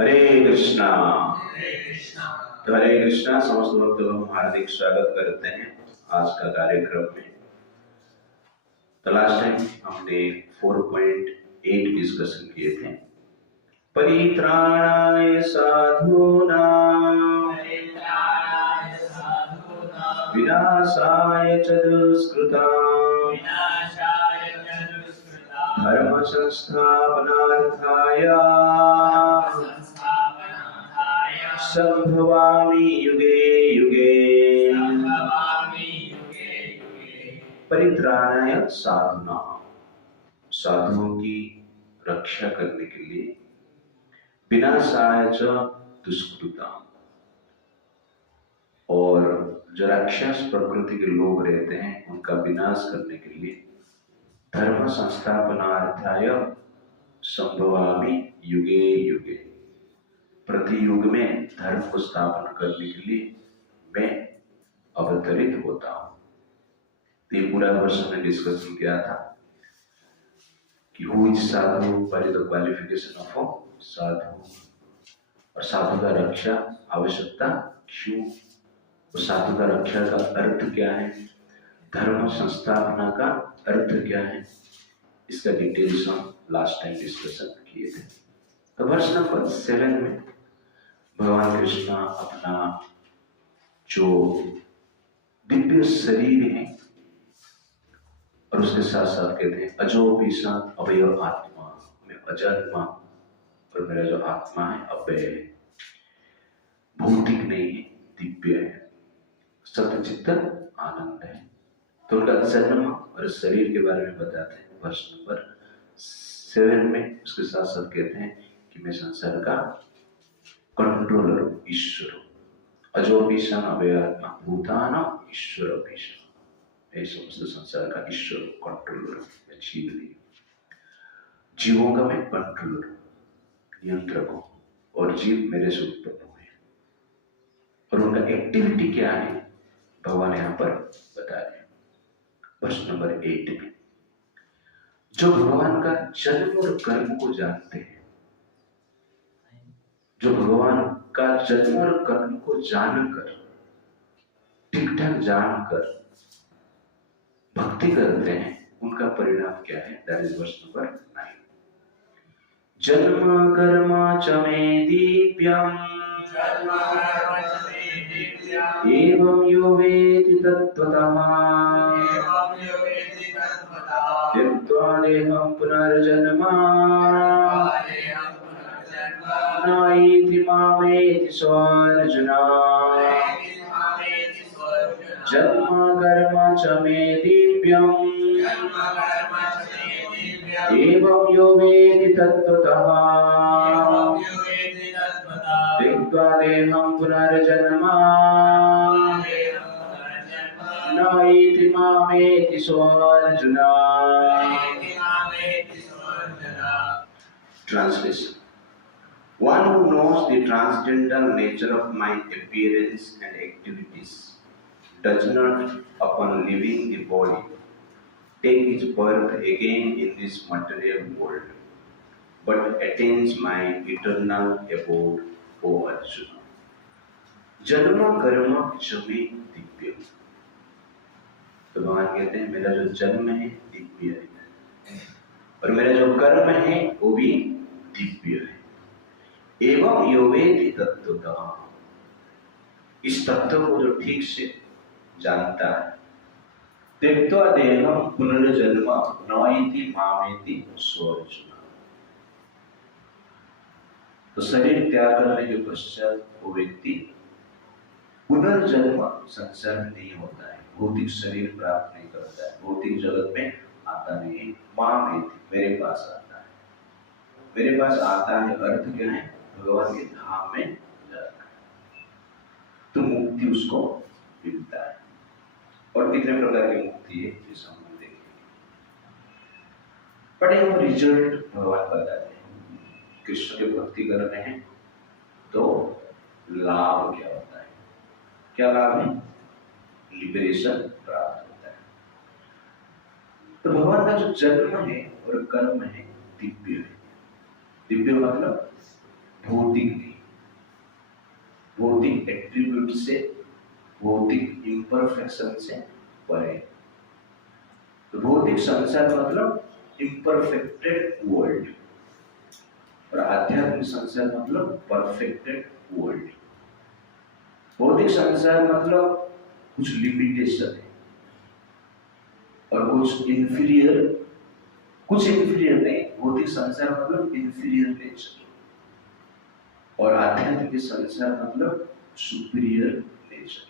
हरे कृष्णा। तो हरे कृष्णा समस्त भक्तों को हम हार्दिक स्वागत करते हैं आज का कार्यक्रम में। तो लास्ट टाइम हमने 4.8 डिस्कशन किए थे। परित्राणाय साधूनां विनाशाय च दुष्कृतां धर्म संस्थापनार्थाय संभवामि युगे युगे। परित्राणाय साधुना, साधुओं की रक्षा करने के लिए, विनाशाय च दुष्कृतां, और जो राक्षस प्रकृति के लोग रहते हैं उनका विनाश करने के लिए, धर्म संस्थापनार्थाय संभवामि युगे युगे, प्रति युग में धर्म को स्थापन करने के लिए मैं अवतरित होता हूं। ये पूरा वर्ष में डिस्कशन किया था कि who is sadhu, what is the qualification of sadhu, और साधु का रक्षा आवश्यकता क्यों, और साधु का रक्षा का अर्थ क्या है, धर्म संस्थापना का अर्थ क्या है, इसका डिटेल्स हम लास्ट टाइम डिस्कशन किए थे। तो वर्ष नंबर 7 में भगवान कृष्ण अपना जो दिव्य शरीर है और उसके साथ साथ कहते हैं अजोपीसा अभय आत्मा, मैं अजन्मा और मेरा जो आत्मा है अभय है, भौतिक नहीं है, दिव्य है, सतचित्त आनंद है। तो उनका जन्म और शरीर के बारे में बताते हैं वर्ष नंबर 7 में। उसके साथ साथ कहते हैं कि मैं संसार का कंट्रोलर ईश्वर हूं, अजोपीशान अभयात्मा भूताना ईश्वर अभीशान, मैं समस्त संसार का ईश्वर कंट्रोलर, जीवों का मैं कंट्रोलर नियंत्रक हूं, और जीव मेरे से उत्पन्न हुए, और उनका एक्टिविटी क्या है भगवान यहां पर बता रहे हैं वर्ष नंबर 8 में। जो भगवान का जन्म और कर्म को जानते हैं, जो भगवान का जन्म और कर्म को जानकर, ठीक ठाक जानकर भक्ति करते हैं, उनका परिणाम क्या है, दैट इज वर्ष नंबर 9। जन्म कर्म च मे दिव्यम् एवं यो वेति तत्त्वतः त्यक्त्वा देहं पुनर्जन्म नाइति मामेति सोऽर्जुन। जन्म कर्म च मे दिव्यम् एवं यो वेति तत्त्वतः त्यक्त्वा देहं पुनर्जन्म नाइति मामेति सोऽर्जुन। Translation: One who knows the transcendental nature of my appearance and activities does not, upon leaving the body, take his birth again in this material world, but attains my eternal abode, O Arjuna. जन्म कर्म च मे दिव्य, तो भगवान कहते हैं मेरा जो जन्म है दिव्य है, और मेरा जो कर्म है वो भी दिव्य है। एवं यो वेति तत्त्वतः, इस तत्व को जो ठीक से जानता है, त्यक्त्वा देहं पुनर्जन्म नाइति मामेति सोऽर्जुन, तो शरीर त्याग करने के पश्चात वो व्यक्ति पुनर्जन्म संसार में नहीं होता है, भौतिक शरीर प्राप्त नहीं करता है, भौतिक जगत में आता नहीं है। मामेति, मेरे पास आता है, मेरे पास आता है अर्थ क्या है, भगवान के धाम में जाता है, तो मुक्ति उसको मिलता है। और कितने प्रकार की मुक्ति है इस हम देखेंगे, बट ये रिजल्ट भगवान बताते हैं। कृष्ण की भक्ति कर रहे हैं तो लाभ क्या होता है, क्या लाभ है, लिबरेशन प्राप्त होता है। तो भगवान का जो जन्म है और कर्म है दिव्य है। दिव्य मतलब भूत भौतिक नहीं, भौतिक एट्रीब्यूट से, भौतिक इम्परफेक्शन से परे। तो भौतिक संसार मतलब इम्परफेक्टेड वर्ल्ड, और आध्यात्मिक संसार मतलब परफेक्टेड वर्ल्ड। भौतिक संसार मतलब कुछ लिमिटेशन है और कुछ इंफीरियर, कुछ इंफीरियर नहीं, भौतिक संसार मतलब इंफीरियर नेचर, और आध्यात्मिक संसार मतलब सुपीरियर नेचर।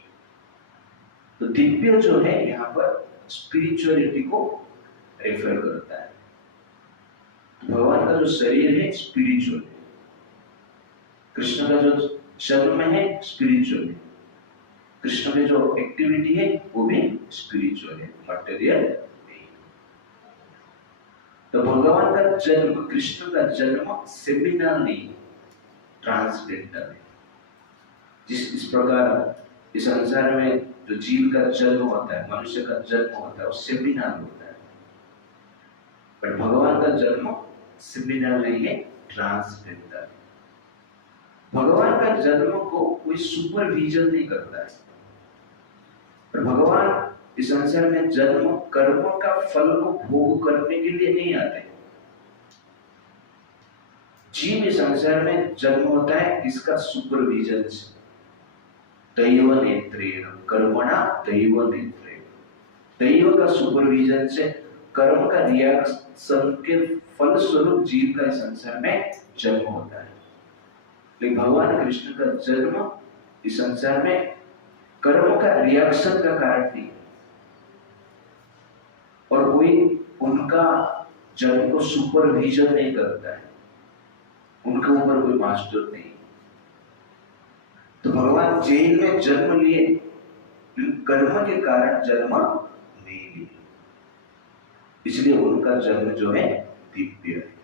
तो दिव्य जो है यहाँ पर स्पिरिचुअलिटी को रेफर करता है। तो भगवान का जो शरीर है स्पिरिचुअल है, कृष्ण का जो जन्म है स्पिरिचुअल है, कृष्ण में जो एक्टिविटी है वो भी स्पिरिचुअल है, मटेरियल नहीं। तो भगवान का जन्म, कृष्ण का जन्म सेमिनल नहीं, ट्रांसडेंटल है। इस प्रकार इस संसार में जो जीव का जन्म होता है, मनुष्य का जन्म होता है, वो सेमिनल होता है, पर भगवान का जन्म सेमिनल नहीं है, ट्रांसडेंटल। भगवान का जन्म को कोई सुपरविजन नहीं करता है, पर भगवान इस संसार में जन्म कर्मों का फल को भोग करने के लिए नहीं आते। जीव इस संसार में जन्म होता है किसका? सुपरविजन से। दैव नेत्रेण कर्मणा दैव नेत्रेण, दैव का सुपरविजन से कर्म का रिएक्शन के फल स्वरूप जीव का इस संसार में जन्म होता है। लेकिन भगवान कृष्ण का जन्म इस संसार में कर्म का रिएक्शन का कारण नहीं, और कोई उनका जन्म को सुपरविजन नहीं करता है, उनके ऊपर कोई मास्टर नहीं। तो भगवान जेल में जन्म लिए, कर्म के कारण जन्म नहीं लिए, इसलिए उनका जन्म जो है दिव्य है।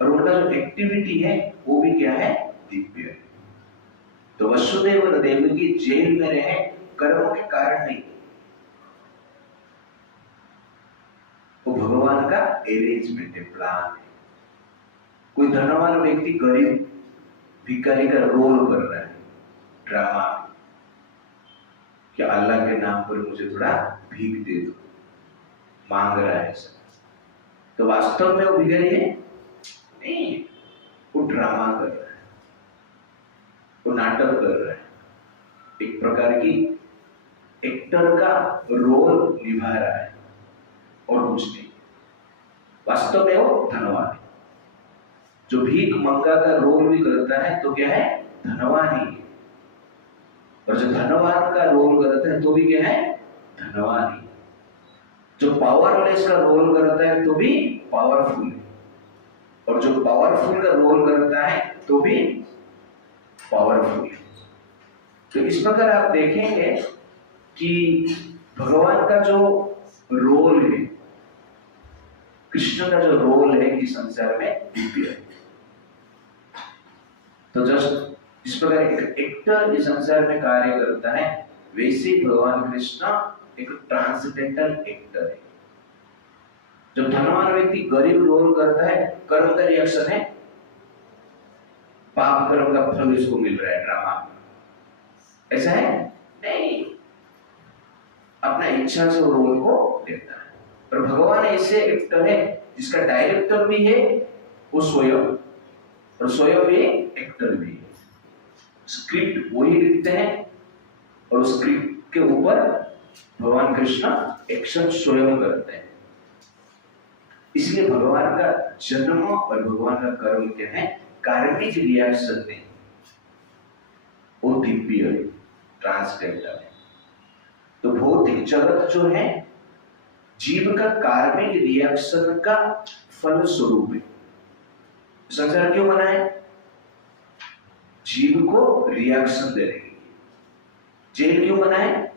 और उनका जो एक्टिविटी है वो भी क्या है? दिव्य है। तो वसुदेव और देवकी जेल में रहे कर्मों के कारण नहीं, वो भगवान का अरेंजमेंट है, प्लान है। कोई धनवान व्यक्ति गरीब भिखारी का रोल कर रहा है ड्रामा में, कि अल्लाह के नाम पर मुझे थोड़ा भीख दे दो, मांग रहा है सब, तो वास्तव में वो भिखारी है नहीं, वो ड्रामा कर रहा है, वो नाटक कर रहा है, एक प्रकार की एक्टर का रोल निभा रहा है और कुछ नहीं। वास्तव में वो धनवान है। जो भीख मंगा का रोल भी करता है तो क्या है? धनवान ही है। और जो धनवान का रोल करता है तो भी क्या है? धनवान ही। जो पावरलेस का रोल करता है तो भी पावरफुल है, और जो पावरफुल का रोल करता है तो भी पावरफुल है। तो इस प्रकार आप देखेंगे कि भगवान का जो रोल है, कृष्ण का जो रोल है कि संसार में दिव्य है। तो जस्ट इस प्रकार एक एक्टर इस संसार में कार्य करता है, वैसे ही भगवान कृष्ण एक ट्रांसडेंटल एक्टर है। जब धनवान व्यक्ति गरीब रोल करता है, कर्म का रिएक्शन है, पाप कर्म का फल इसको मिल रहा है ड्रामा में, ऐसा है नहीं, अपना इच्छा से वो रोल को लेता है। पर भगवान ऐसे एक्टर है जिसका डायरेक्टर भी है वो स्वयं, और स्वयं भी एक्टर भी है। स्क्रिप्ट वही लिखते हैं और उस स्क्रिप्ट के ऊपर भगवान कृष्ण एक्शन स्वयं करते हैं। इसलिए भगवान का जन्म और भगवान का कर्म क्या है? कार्मिक रिएक्शन नहीं, वो दिव्य है, ट्रांसडेंटल है। तो भौतिक जगत जो है जीव का कार्मिक रिएक्शन का फल स्वरूप है। संसार क्यों बना है? जीव को रिएक्शन देने के लिए। जेल क्यों बना है?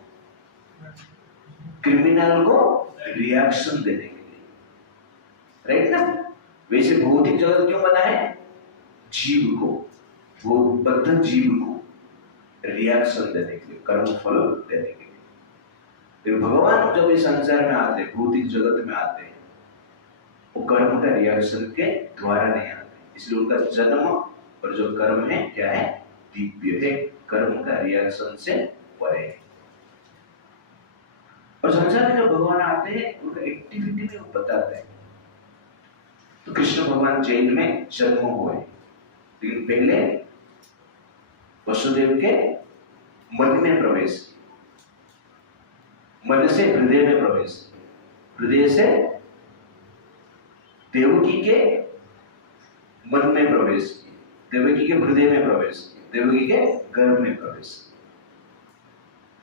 क्रिमिनल को रिएक्शन देने के लिए, राइट ना? वैसे भौतिक जगत क्यों बना है? जीव को, वो बद्ध जीव को रिएक्शन देने के लिए, कर्म फल देने के लिए। फिर भगवान जब इस संसार में आते, भौतिक जगत में आते, वो कर्म का रिएक्शन के द्वारा नहीं आते, इसलिए उनका जन्म और जो कर्म है क्या है, दिव्य है, कर्म का रिएक्शन से परे। और संसार में जो भगवान आते हैं उनका एक्टिविटी में वो बताते हैं। तो कृष्ण भगवान जेल में जन्म हुए, लेकिन पहले वसुदेव के मन में प्रवेश किया, मन से हृदय में प्रवेश किया, हृदय से देवकी के मन में प्रवेश किया, देवकी के हृदय में प्रवेश किया, देवकी के गर्भ में प्रवेश किया।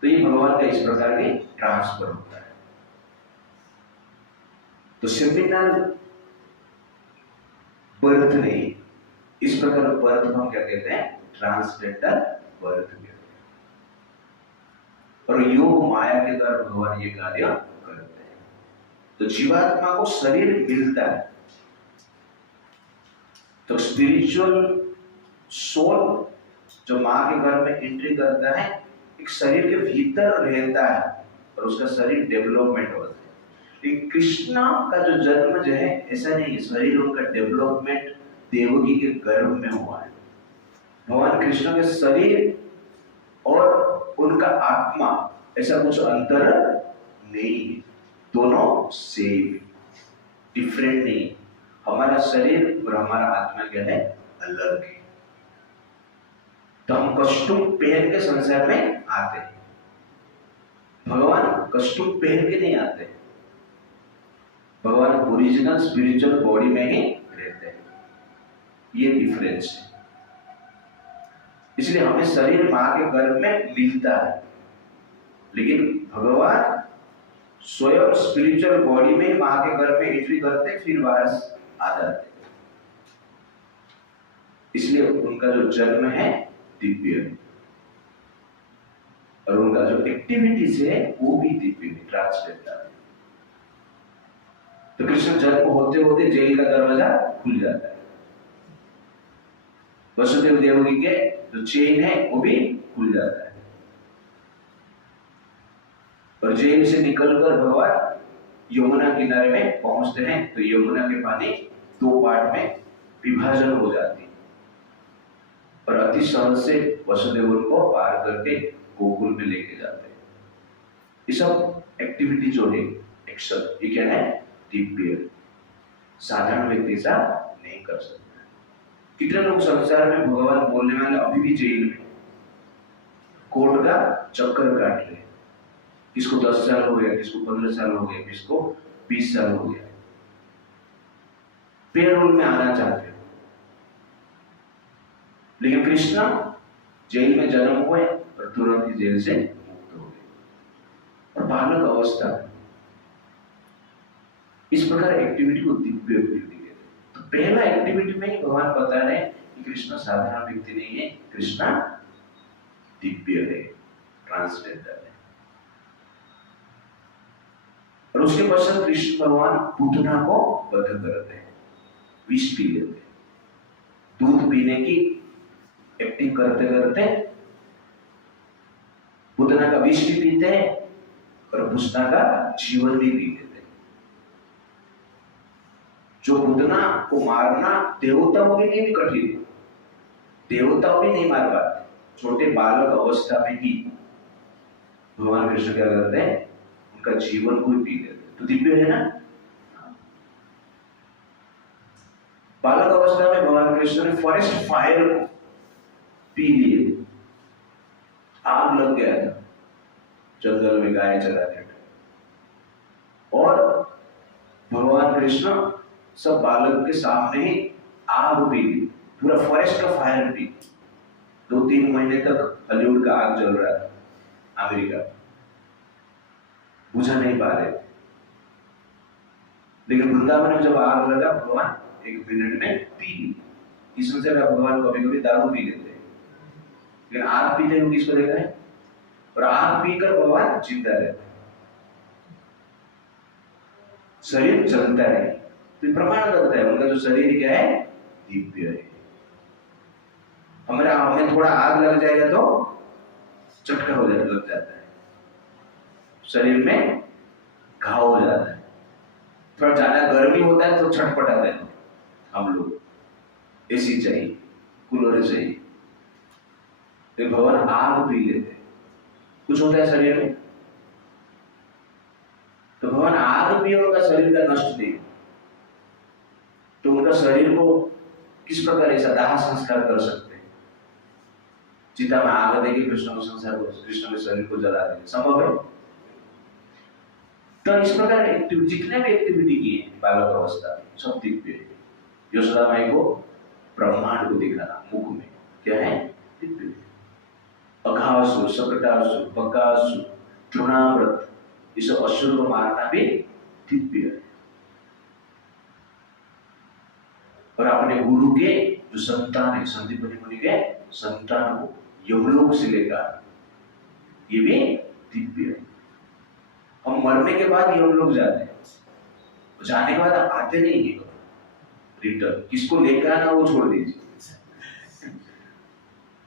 तो ये भगवान का इस प्रकार के ट्रांसफर होता है। तो सेमिनल बर्थ नहीं, इस प्रकार बर्थ हम क्या कहते हैं, ट्रांसलेटर बर्थ कहते हैं। और योग माया के द्वारा भगवान ये कार्य करते हैं। तो जीवात्मा को शरीर मिलता है, तो स्पिरिचुअल सोल जो मां के घर में एंट्री करता है, एक शरीर के भीतर रहता है और उसका शरीर डेवलपमेंट होता है। लेकिन कृष्णा का जो जन्म जो है ऐसा नहीं, शरीर उनका डेवलपमेंट देवकी के गर्भ में हुआ है। भगवान कृष्ण के शरीर और उनका आत्मा ऐसा कुछ अंतर नहीं है, दोनों सेम, डिफरेंट नहीं। हमारा शरीर और हमारा आत्मा क्या है, अलग है। तो हम कस्टम पहन के संसार में आते हैं, भगवान कस्टम पहन के नहीं आते। भगवान ओरिजिनल स्पिरिचुअल बॉडी में ही रहते हैं, ये डिफरेंस है। इसलिए हमें शरीर मां के गर्भ में मिलता है, लेकिन भगवान स्वयं स्पिरिचुअल बॉडी में मां के गर्भ में एंट्री करते, फिर बाहर आ जाते। इसलिए उनका जो जन्म है दिव्य है, और उनका जो एक्टिविटीज है वो भी दिव्य है, ट्रांसलेटर है। तो कृष्ण जन्म होते होते जेल का दरवाजा खुल जाता है, वसुदेव देवकी के जो चेन है वो भी खुल जाता है, और जेल से निकलकर भगवान यमुना किनारे में पहुंचते हैं। तो यमुना के पानी दो पार्ट में विभाजन हो जाती है, और अति सहज से वसुदेव उनको पार करके गोकुल में लेके जाते हैं। ये सब एक्टिविटी जो है, एक्शन, ये क्या है, दिव्य, साधारण व्यक्ति ऐसा नहीं कर सकता। कितने लोग संसार में भगवान बोलने वाले अभी भी जेल में कोर्ट का चक्कर काट रहे हैं, किसको 10 साल हो गया, किसको 15 साल हो गया, किसको 20 साल हो गया, पेरोल में आना चाहते हो। लेकिन कृष्णा जेल में जन्म हुए और तुरंत ही जेल से मुक्त हो गए, और बालक अवस्था में इस प्रकार एक्टिविटी को दिव्य एक्टिविटी कहते हैं। तो पहला एक्टिविटी में ही भगवान बता रहे हैं कि कृष्ण साधारण व्यक्ति नहीं है, कृष्ण दिव्य है, ट्रांसलेटर है। और उसके पश्चात कृष्ण भगवान पूतना को वध करते हैं, विष पी लेते हैं, दूध पीने की एक्टिंग करते करते पूतना का विष भी पीते हैं और पूतना का जीवन भी पी लेते हैं। जो पूतना को मारना देवताओं के लिए भी कठिन है, देवताओं भी नहीं मार पाते, छोटे बालक अवस्था में ही भगवान कृष्ण क्या करते हैं, उनका जीवन को भी पी लेते हैं। तो दिव्य है ना। बालक अवस्था में भगवान कृष्ण ने फॉरेस्ट फायर को पी लिए, आग लग गया था जंगल में गाय चराते थे, और भगवान कृष्ण सब बालक के सामने ही आग पी ली, पूरा फॉरेस्ट का फायर पी। 2-3 महीने तक हॉलीवुड का आग जल रहा था अमेरिका, बुझा नहीं पा रहे थे। लेकिन वृंदावन में जब आग लगा, भगवान 1 मिनट में पी ली। इस वजह से भगवान कभी कभी दारू पी लेते हैं, लेकिन आग पीते हुए किसको देखा है, और आग पीकर भगवान जिंदा रहते हैं, शरीर जलता है। तो प्रमाण करता है उनका जो शरीर क्या है, दिव्य है। हमें थोड़ा आग लग जाएगा तो चटका हो जाता, लग जाता है, शरीर में घाव हो जाता है, थोड़ा ज्यादा गर्मी होता है तो छटपटाते हैं हम लोग, एसी चाहिए, कूलर चाहिए। तो भगवान आग पी लेते, कुछ होता है शरीर में, तो भगवान आग भी उनका शरीर का नष्ट नहीं, तो उनका शरीर को किस प्रकार ऐसा दाह संस्कार कर सकते हैं? चिता में आग देके कृष्ण को संसार को, कृष्ण के शरीर को जला देंगे, संभव है? तो इस प्रकार जितने भी एक्टिविटी किए बालक अवस्था में सब दिव्य है। यशोदा माई को ब्रह्मांड को दिखाना मुख में क्या है? दिव्य। अघासुर, सकटासुर, बकासुर, तृणाव्रत, इस असुर को मारना भी दिव्य है। और अपने गुरु के जो संतान है, संदीपनी मुनि के संतान को यमलोक से लेकर, ये भी दिव्य है। हम मरने के बाद यमलोक जाते हैं, जाने के बाद आते नहीं है रिटर्न, किसको लेकर आना वो छोड़ दीजिए,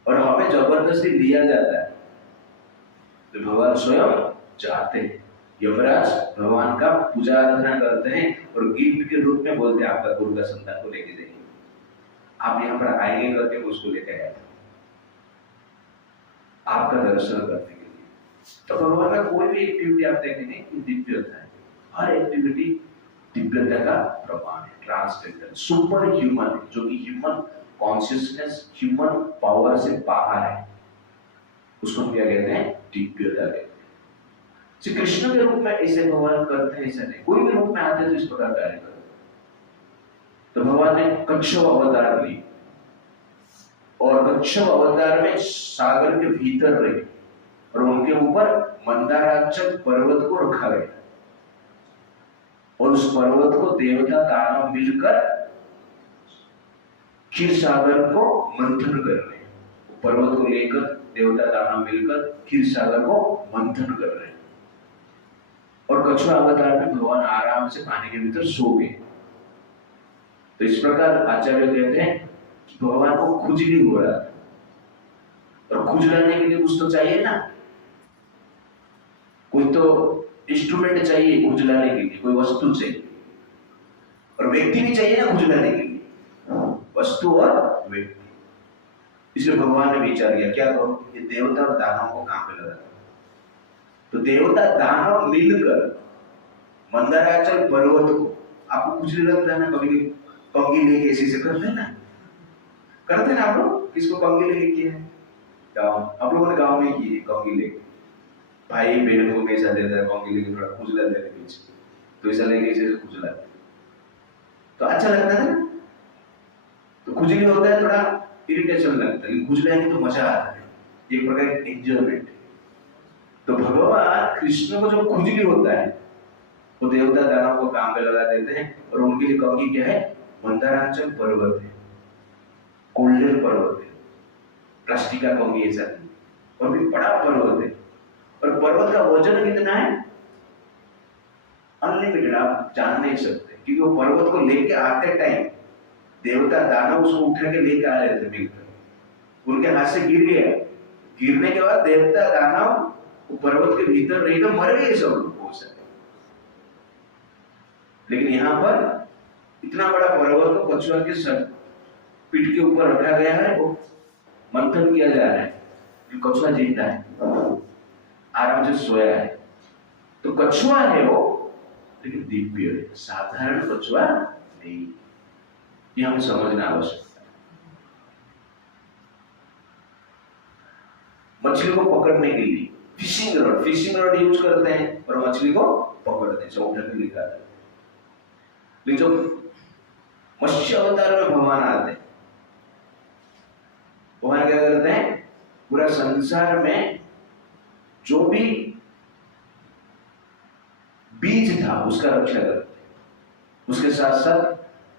और हमें जबरदस्ती लिया जाता है। तो भगवान स्वयं चाहते हैं, यमराज भगवान का पूजा आराधना करते हैं और गिफ्ट के रूप में बोलते हैं आपका गुरु का संतान को लेके जाइए, आप यहाँ पर आएंगे करके उसको लेकर आए आपका दर्शन करने के लिए। तो भगवान का कोई भी एक्टिविटी आप देखेंगे कि दिव्यता है, हर एक्टिविटी दिव्यता का प्रमाण है, ट्रांससेंडेंटल, सुपर ह्यूमन, जो कि ह्यूमन कॉन्शियसनेस, ह्यूमन पावर से बाहर है, उसको हम क्या कहते हैं? दिव्यता कहते हैं। श्री कृष्ण के रूप में ऐसे भगवान करते हैं, ऐसा नहीं, कोई भी रूप में आते हैं तो इस प्रकार कार्य करते। तो भगवान ने कच्छप अवतार ली, और कच्छप अवतार में सागर के भीतर रहे, और उनके ऊपर मंदाराचल पर्वत को रखा गया, और उस पर्वत को देवता दानव मिलकर क्षीर सागर को मंथन कर रहे हैं। पर्वत को लेकर देवता दानव मिलकर क्षीर सागर को मंथन कर रहे हैं, और कच्छप अवतार में भगवान आराम से पानी के भीतर सो गए। तो इस प्रकार आचार्य कहते हैं कि भगवान को खुजली हो रहा था, और खुजलाने के लिए कुछ तो चाहिए ना, कोई तो इंस्ट्रूमेंट चाहिए खुजलाने के लिए, कोई वस्तु चाहिए, और व्यक्ति भी चाहिए ना खुजलाने के लिए, वस्तु और व्यक्ति। इसलिए भगवान ने विचार किया, क्या करो, ये देवता और दानव को काम पे लगा। तो देवता दानव मिलकर मंदाराचल पर्वत को, आपको खुजली लगता है ना, कभी कंगी लेके ऐसे से करते हैं ना, करते हैं ना आप लोग, किसको कंगी लेके किया है? गाँव, आप लोगों ने गाँव में की है कंगी लेके, भाई बहन को पैसा देता है कंगी लेके, थोड़ा खुजला देने पीछे, तो ऐसा लेके ऐसे खुजला, तो अच्छा लगता है ना। तो खुजली होता है, थोड़ा इरिटेशन लगता है, लेकिन खुजलाने तो मजा आता है, एक प्रकार की एंजॉयमेंट। तो भगवान कृष्ण को जो खुजली होता है वो देवता दानव को काम पे लगा देते हैं, और उनके लिए कंगी क्या है? मंदाराचल पर्वत है, गोल्डन पर्वत है, प्लास्टिक का कंगी ऐसा, और भी बड़ा पर्वत है, और पर्वत का वजन कितना है? अनलिमिटेड, आप जान नहीं सकते, क्योंकि वो पर्वत को लेके आते टाइम देवता दानव उसको उठा के लेके आ रहे थे मिलकर, उनके हाथ से गिर गया, गिरने के बाद देवता दानव वो पर्वत के भीतर रहकर मर गए सब लोग, हो सके। लेकिन यहाँ पर इतना बड़ा पर्वत को कछुआ के पीठ के ऊपर रखा गया है, वो मंथन किया जा रहा है, कछुआ जिंदा है, आराम से सोया है। तो कछुआ है वो, लेकिन दिव्य है, साधारण कछुआ नहीं, ये हमें समझना आवश्यक है। मछली को पकड़ने के लिए फिशिंग रॉड यूज करते हैं, और मछली को पकड़ते हैं, चौथा में लिखा है। लेकिन जो मत्स्य अवतार में भगवान आते हैं, भगवान क्या करते हैं? पूरा संसार में जो भी बीज था उसका रक्षा करते हैं, उसके साथ साथ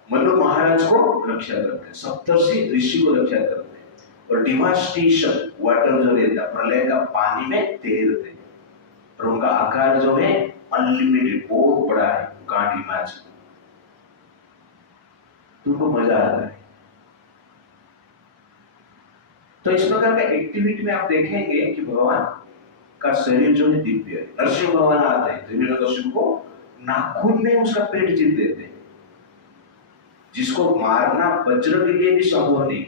मल्लु महाराज को रक्षा करते हैं, सप्तर्षि ऋषि को रक्षा करते हैं, और डिवास्टेशन वाटर जो रहता, प्रलय का पानी में तैरते हैं, और उनका आकार जो है अनलिमिटेड, बहुत बड़ा है, कांट इमेजिन, तुमको मजा आता है। तो इस प्रकार का एक्टिविटी में आप देखेंगे कि भगवान का शरीर जो है दिव्य है। नरसिंह भगवान आते हैं, हिरण्यकशिपु को नाखून में उसका पेट जीत देते हैं, जिसको मारना वज्र के लिए भी संभव नहीं,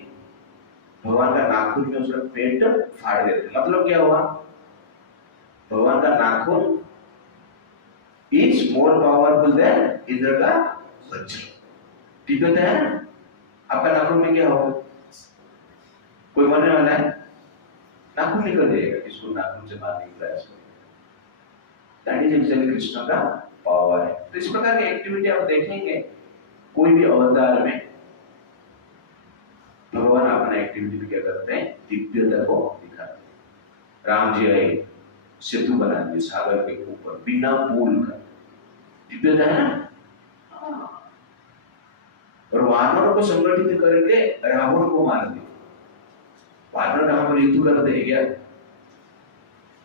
भगवान का नाखून में उसका पेट फाड़ देते। मतलब क्या हुआ, भगवान का नाखून is more powerful than Indra का वज्र। ठीक होता है ना? आपका नाखून में क्या होगा, कोई मरने वाला है, नाखून निकल जाएगा, किसको नाखून से मारने की प्रयास करेगा। दैट इज एक्चुअली कृष्ण का पावर है। तो इस प्रकार की एक्टिविटी आप देखेंगे कोई भी अवतार में भगवान अपना एक्टिविटी क्या करते हैं, दिव्यता को दिखाते हैं। राम जी आए, सेतु बना दिए सागर के ऊपर बिना पुल का, दिव्यता है ना। और वानरों को संगठित करके रावण को मार दिया। वानर कहां पर युद्ध करते हैं क्या,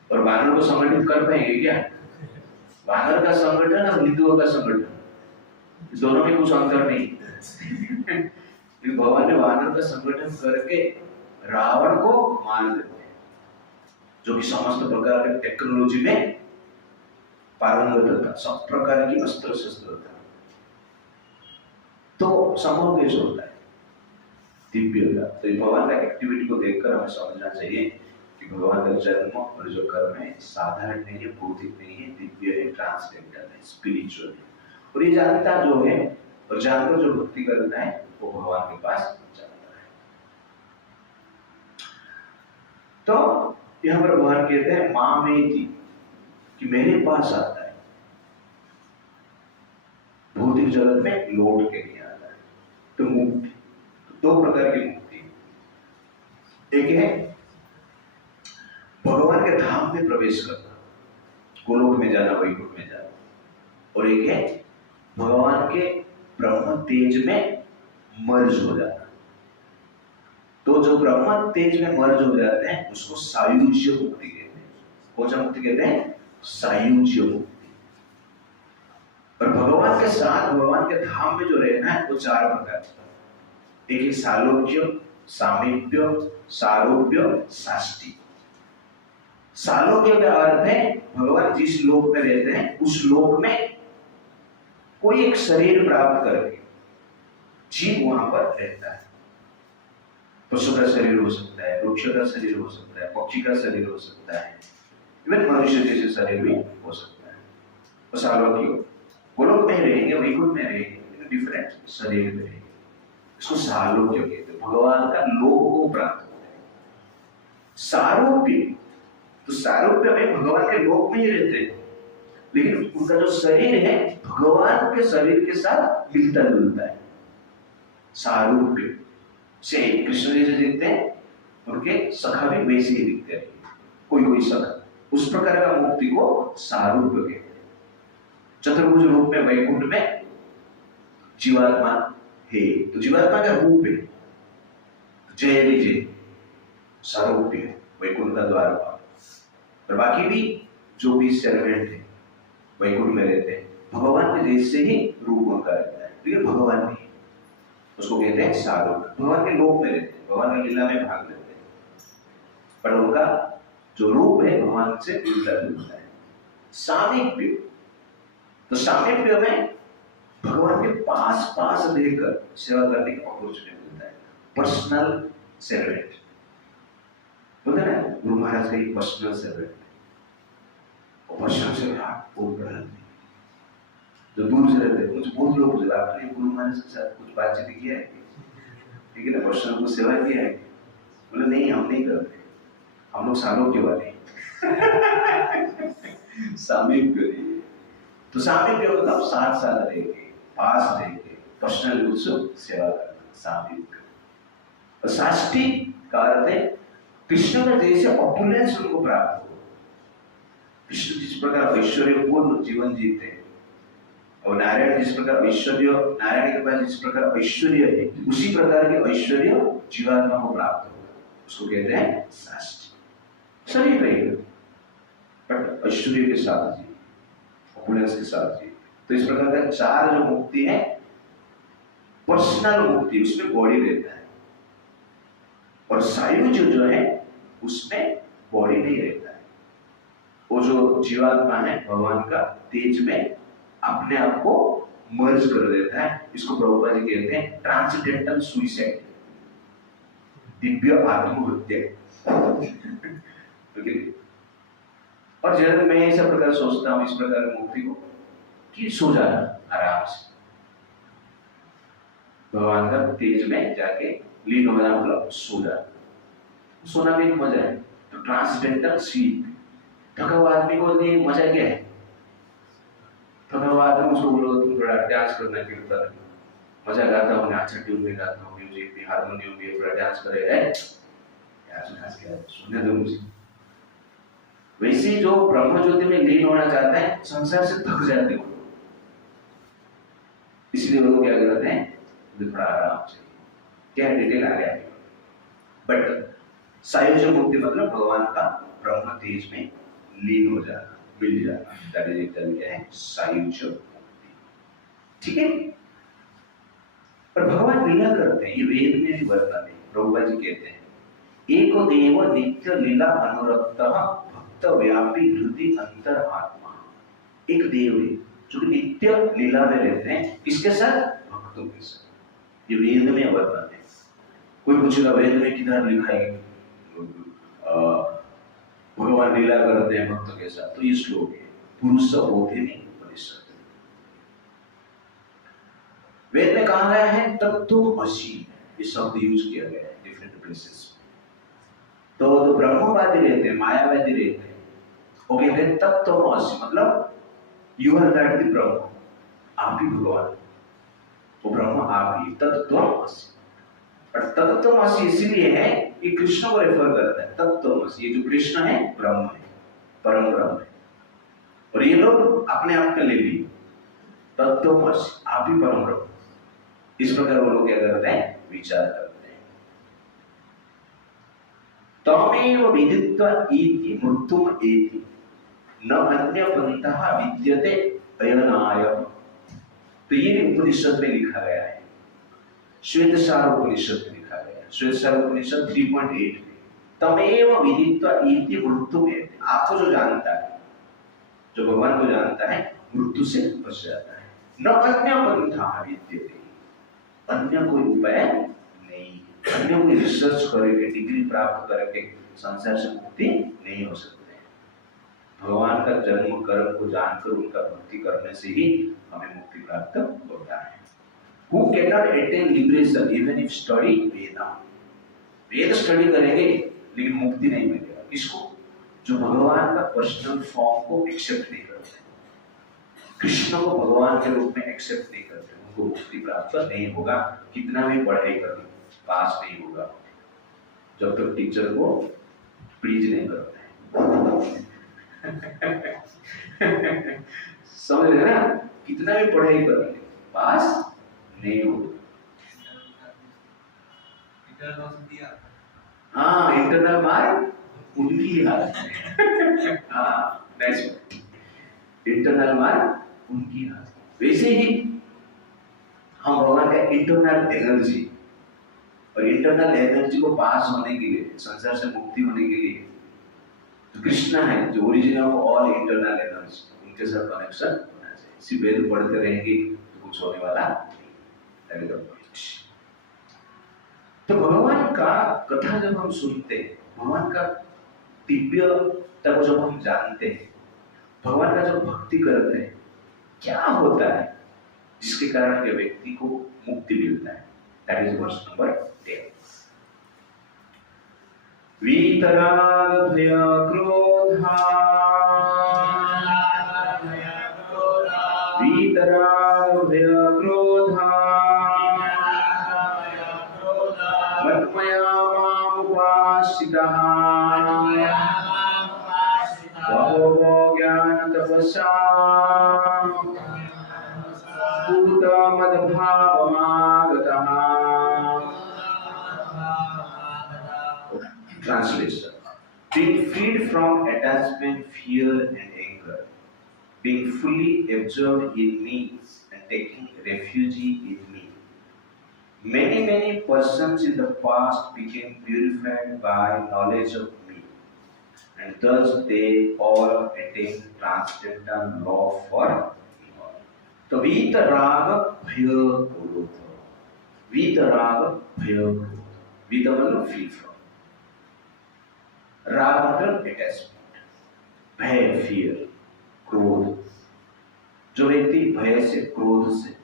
और वानर को संगठित कर पाएंगे क्या? वानर का संगठन और हिंदुओं का संगठन दोनों में कुछ अंतर नहीं। भगवान ने वानर का संगठन करके रावण को मार देते हैं, जो कि समस्त प्रकार के टेक्नोलॉजी में पारंगत था, सब प्रकार की अस्त्र शस्त्र था। तो संभव कैसे होता है, दिव्यता। तो भगवान का एक्टिविटी को देखकर हमें समझना चाहिए कि भगवान का जन्म और जो कर्म है साधारण नहीं है, भौतिक नहीं है, दिव्य है, ट्रांससेंडेंटल है, स्पिरिचुअल है। और ये जानता जो है और जानकर जो भक्ति करता है वो भगवान के पास जाता है। तो यहाँ पर भगवान कहते हैं मामेति, कि मेरे पास आता है, भौतिक जगत में लौट के नहीं आता है। तो मुक्ति, तो दो प्रकार की मुक्ति, एक है भगवान के धाम में प्रवेश करना, गोलोक में जाना, वैकुंठ में जाना, और एक है भगवान के ब्रह्म तेज में मर्ज हो जाना। तो जो ब्रह्म तेज में मर्ज हो जाते हैं उसको सायुज्य मुक्ति कहते हैं। कौन सा मुक्ति कहते हैं? सायुज्य मुक्ति। और भगवान के साथ, भगवान के धाम में जो रहना है वो चार प्रकार का, एक है सालोक्य, सामीप्य, सारूप्य, साष्टी। सालोक्य का अर्थ है भगवान जिस लोक में रहते हैं उस लोक में कोई एक शरीर प्राप्त करके जीव वहां पर रहता है। पशु का शरीर हो सकता है, वृक्ष का शरीर हो सकता है, पक्षी का शरीर हो सकता है, इवन मनुष्य जैसे शरीर भी हो सकता है। तो सालोक्य, गोलोक में रहेंगे, वैकुंठ में रहेंगे, डिफरेंट शरीर में रहेंगे, इसको सालोक्य कहते हैं। भगवान का लोक को प्राप्त होते हैं। सारूप्य, तो सारूप्य में भगवान के लोक में ही रहते हैं, लेकिन उनका जो शरीर है भगवान के शरीर के साथ मिलता जुलता है। सारूप्य से कृष्ण जैसे दिखते हैं, उनके सखा भी वैसे ही दिखते हैं, कोई कोई सखा, उस प्रकार का मुक्ति को सारूप्य कहते हैं। चतुर्भुज रूप में वैकुंठ में जीवात्मा है, तो जीवात्मा का रूप है, जय लीजिए सारूप्य, वैकुंठ का द्वार। और बाकी भी जो भी सर्वेंट है वैकुंठ में रहते हैं, भगवान के जैसे ही रूप उनका रहता है, लेकिन भगवान नहीं, उसको कहते हैं सारूप्य। भगवान के लोक में रहते हैं, भगवान की लीला में भाग लेते हैं, पर उनका जो रूप है भगवान से मिलता जुलता है। सामीप्य, तो सामीप्य में भगवान के पास पास रहकर सेवा करने का अपॉर्चुनिटी मिलता है। पर्सनल सर्वेंट बोलते हैं ना, गुरु महाराज का एक पर्सनल सर्वेंट, पर्सनल सर्वेंट बहुत बड़ा है, जो दूर से रहते हैं। मुझे बहुत लोग पूछते आपने गुरु महाराज के साथ कुछ बातचीत किया है, ठीक है ना, पर्सनल को सेवा किया है? बोले नहीं, हम नहीं करते, हम लोग सालों के वाले सामीप्य। तो सामीप्य मतलब साथ साथ रहेंगे, पास रहेंगे, पर्सनल रूप से सेवा करना, सामीप्य। और साष्टी का अर्थ है कृष्ण का जैसे ऑपुलेंस उनको प्राप्त हो। कृष्ण जिस प्रकार ऐश्वर्यपूर्ण जीवन जीते हैं और नारायण जिस प्रकार ऐश्वर्य, नारायण के पास जिस प्रकार ऐश्वर्य है, उसी प्रकार के ऐश्वर्य जीवात्मा को प्राप्त होगा, उसको कहते हैं साष्टी। शरीर रहेगा बट ऐश्वर्य के साथ जी, ऑपुलेंस के साथ जी। तो इस प्रकार का चार जो मुक्ति है, पर्सनल मुक्ति, उसमें बॉडी रहता है, और सायुज जो है उसमें बॉडी नहीं रहता है। वो जो जीवात्मा है भगवान का तेज में अपने आप को मर्ज कर देता है। इसको प्रभुपाद जी कहते हैं ट्रांसडेंटल सुइसाइड, दिव्य आत्महत्या। और जब मैं ऐसा प्रकार सोचता हूँ इस प्रकार मुक्ति को कि सो जाना आराम से, भगवान का तेज में जाके लीन हो जाना, मतलब सो जाना। सोना भी एक मजा है। तो ट्रांसडेंटल स्लीप, थका हुआ आदमी को ये मजा क्या है? थका हुआ आदमी उसको बोलो तुम थोड़ा डांस करना, कीर्तन मजा गाता हूँ, अच्छा ट्यून में गाता हूँ, म्यूजिक भी, हारमोनियम भी, थोड़ा डांस करे, सुनने दो मुझे। वैसे जो ब्रह्म ज्योति में लीन होना चाहता है, संसार से थक जाते हो, इसलिए वो क्या करते हैं, थोड़ा आराम से, क्या डिटेल आ गया। बट सायुज्य मुक्ति मतलब भगवान का ब्रह्म तेज में लीन हो जाना, मिल जाना, दैट इज एकदम क्या है, सायुज्य मुक्ति। ठीक है। पर भगवान लीला करते हैं, ये वेद में भी वर्णन है। प्रभुपाद जी कहते हैं एको देव नित्य लीला अनुरक्तः भक्त व्यापी हृदय अंतर आत्मा। एक देव है जो नित्य लीला में रहते हैं, किसके साथ? भक्तों के साथ। ये वेद में वर्णन है। कोई पूछेगा वेद में किधर लिखा है भगवान लीला करते हैं भक्तों के साथ? तो ये श्लोक है, पुरुष बोधि में उपनिषद। वेद में कहा गया है तत्त्वमसि, ये शब्द यूज किया गया है डिफरेंट प्लेसेस। तो ब्रह्मवादी रहते हैं, मायावादी रहते हैं, वो कहते हैं तत्त्वमसि मतलब यू आर दैट द ब्रह्म, आप ही भगवान, वो ब्रह्म आप ही, तत्त्वमसि। और तत्त्वमसि इसलिए है कि कृष्ण को रेफर करता है। तत्त्वमसि, ये जो कृष्ण है ब्रह्म है, परम ब्रह्म है, और ये लोग अपने आप में ले लिए तत्त्वमसि, आप ही परम ब्रह्म। इस प्रकार वो लोग क्या करते हैं, विचार करते हैं। तमेव विदित्वा इति मृत्युम एति न अन्य पंथः विद्यते अयनाय। तो ये उपनिषद में लिखा गया है, श्वेतसार उपनिषद में लिखा गया है, श्वेतसार उपनिषद 3.8 में। तमेव विदित्वा इति मृत्युम एति, आपको जो जानता है, जो भगवान को जानता है, मृत्यु से बच जाता है। न अन्य पंथः विद्यते, अन्य कोई उपाय नहीं, अन्य कोई रिसर्च करके, डिग्री प्राप्त करके संसार से मुक्ति नहीं हो सकते। भगवान का जन्म कर्म को जानकर उनका भक्ति करने से ही हमें मुक्ति प्राप्त होता है। Who cannot attain liberation even if study Veda? Veda study करेंगे लेकिन मुक्ति नहीं मिलेगा। किसको? जो भगवान का पर्सनल फॉर्म को एक्सेप्ट नहीं करते, कृष्ण को भगवान के रूप में एक्सेप्ट नहीं करते, उनको मुक्ति प्राप्त नहीं होगा। कितना भी पढ़ाई कर लो, पास नहीं होगा जब तक टीचर को प्लीज नहीं करते हैं। समझ रहे ना? कितना भी पढ़ाई कर ले, पास नहीं होगा। हाँ, इंटरनल मार्क उनकी हाथ में। हाँ, नेक्स्ट, इंटरनल मार्क उनकी हाथ। वैसे ही हम भगवान का इंटरनल एनर्जी, और इंटरनल एनर्जी को पास होने के लिए, संसार से मुक्ति होने के लिए, तो कृष्ण है जो origin of all internal energy, उनके साथ कनेक्शन होना चाहिए। इसी वेद पढ़ते रहेंगे तो कुछ होने वाला नहीं। तो भगवान का कथा जब हम सुनते हैं, भगवान का दिव्यता को जब हम जानते हैं, भगवान का जब भक्ति करते हैं, क्या होता है जिसके कारण के व्यक्ति को मुक्ति मिलता है? That is verse number 10। वीतराग भय क्रोधा, वीतराग भय क्रोधा, मन्मया मामुपासितः, बहवो ज्ञान तपसा मद्भावमागतः। Translation: being freed from attachment, fear and anger, being fully absorbed in me and taking refuge in me. Many persons in the past became purified by knowledge of me, and thus they all attained transcendental law for all. तो वीतराग भय क्रोध, वीतराग भय क्रोध, वीत मतलब free from, राग मतलब अटैचमेंट, भय फियर, क्रोध। जो व्यक्ति भय से, क्रोध से,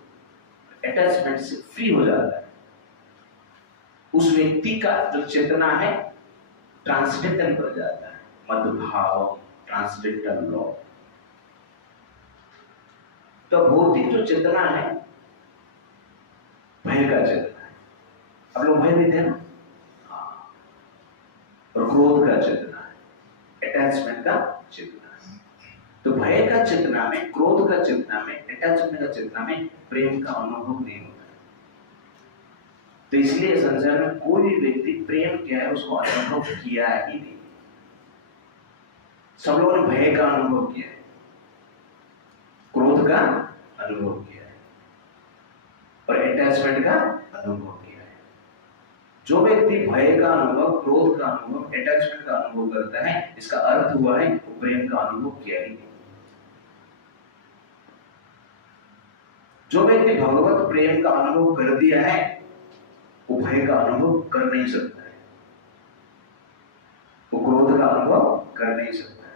अटैचमेंट से फ्री हो जाता है, उस व्यक्ति का जो चेतना है ट्रांसडेंटल बन जाता है, मदभाव, ट्रांसडेंटल लॉ। तो भौतिक जो चेतना है भय का चेतना है, अब लोग भय देते हैं ना, हाँ। और क्रोध का चेतना है, अटैचमेंट का चेतना है। तो भय का चेतना में, क्रोध का चेतना में, अटैचमेंट का चेतना में प्रेम का अनुभव नहीं होता। तो इसलिए संसार में कोई व्यक्ति प्रेम क्या है उसको अनुभव किया ही नहीं। सब लोगों ने भय का अनुभव किया है, क्रोध का अनुभव किया है और अटैचमेंट का अनुभव किया है। जो व्यक्ति भय का अनुभव, क्रोध का अनुभव, अटैचमेंट का अनुभव करता है, इसका अर्थ हुआ है वो प्रेम का अनुभव किया ही नहीं। जो व्यक्ति भगवत प्रेम का अनुभव कर दिया है वो भय का अनुभव कर नहीं सकता है, वो क्रोध का अनुभव कर नहीं सकता है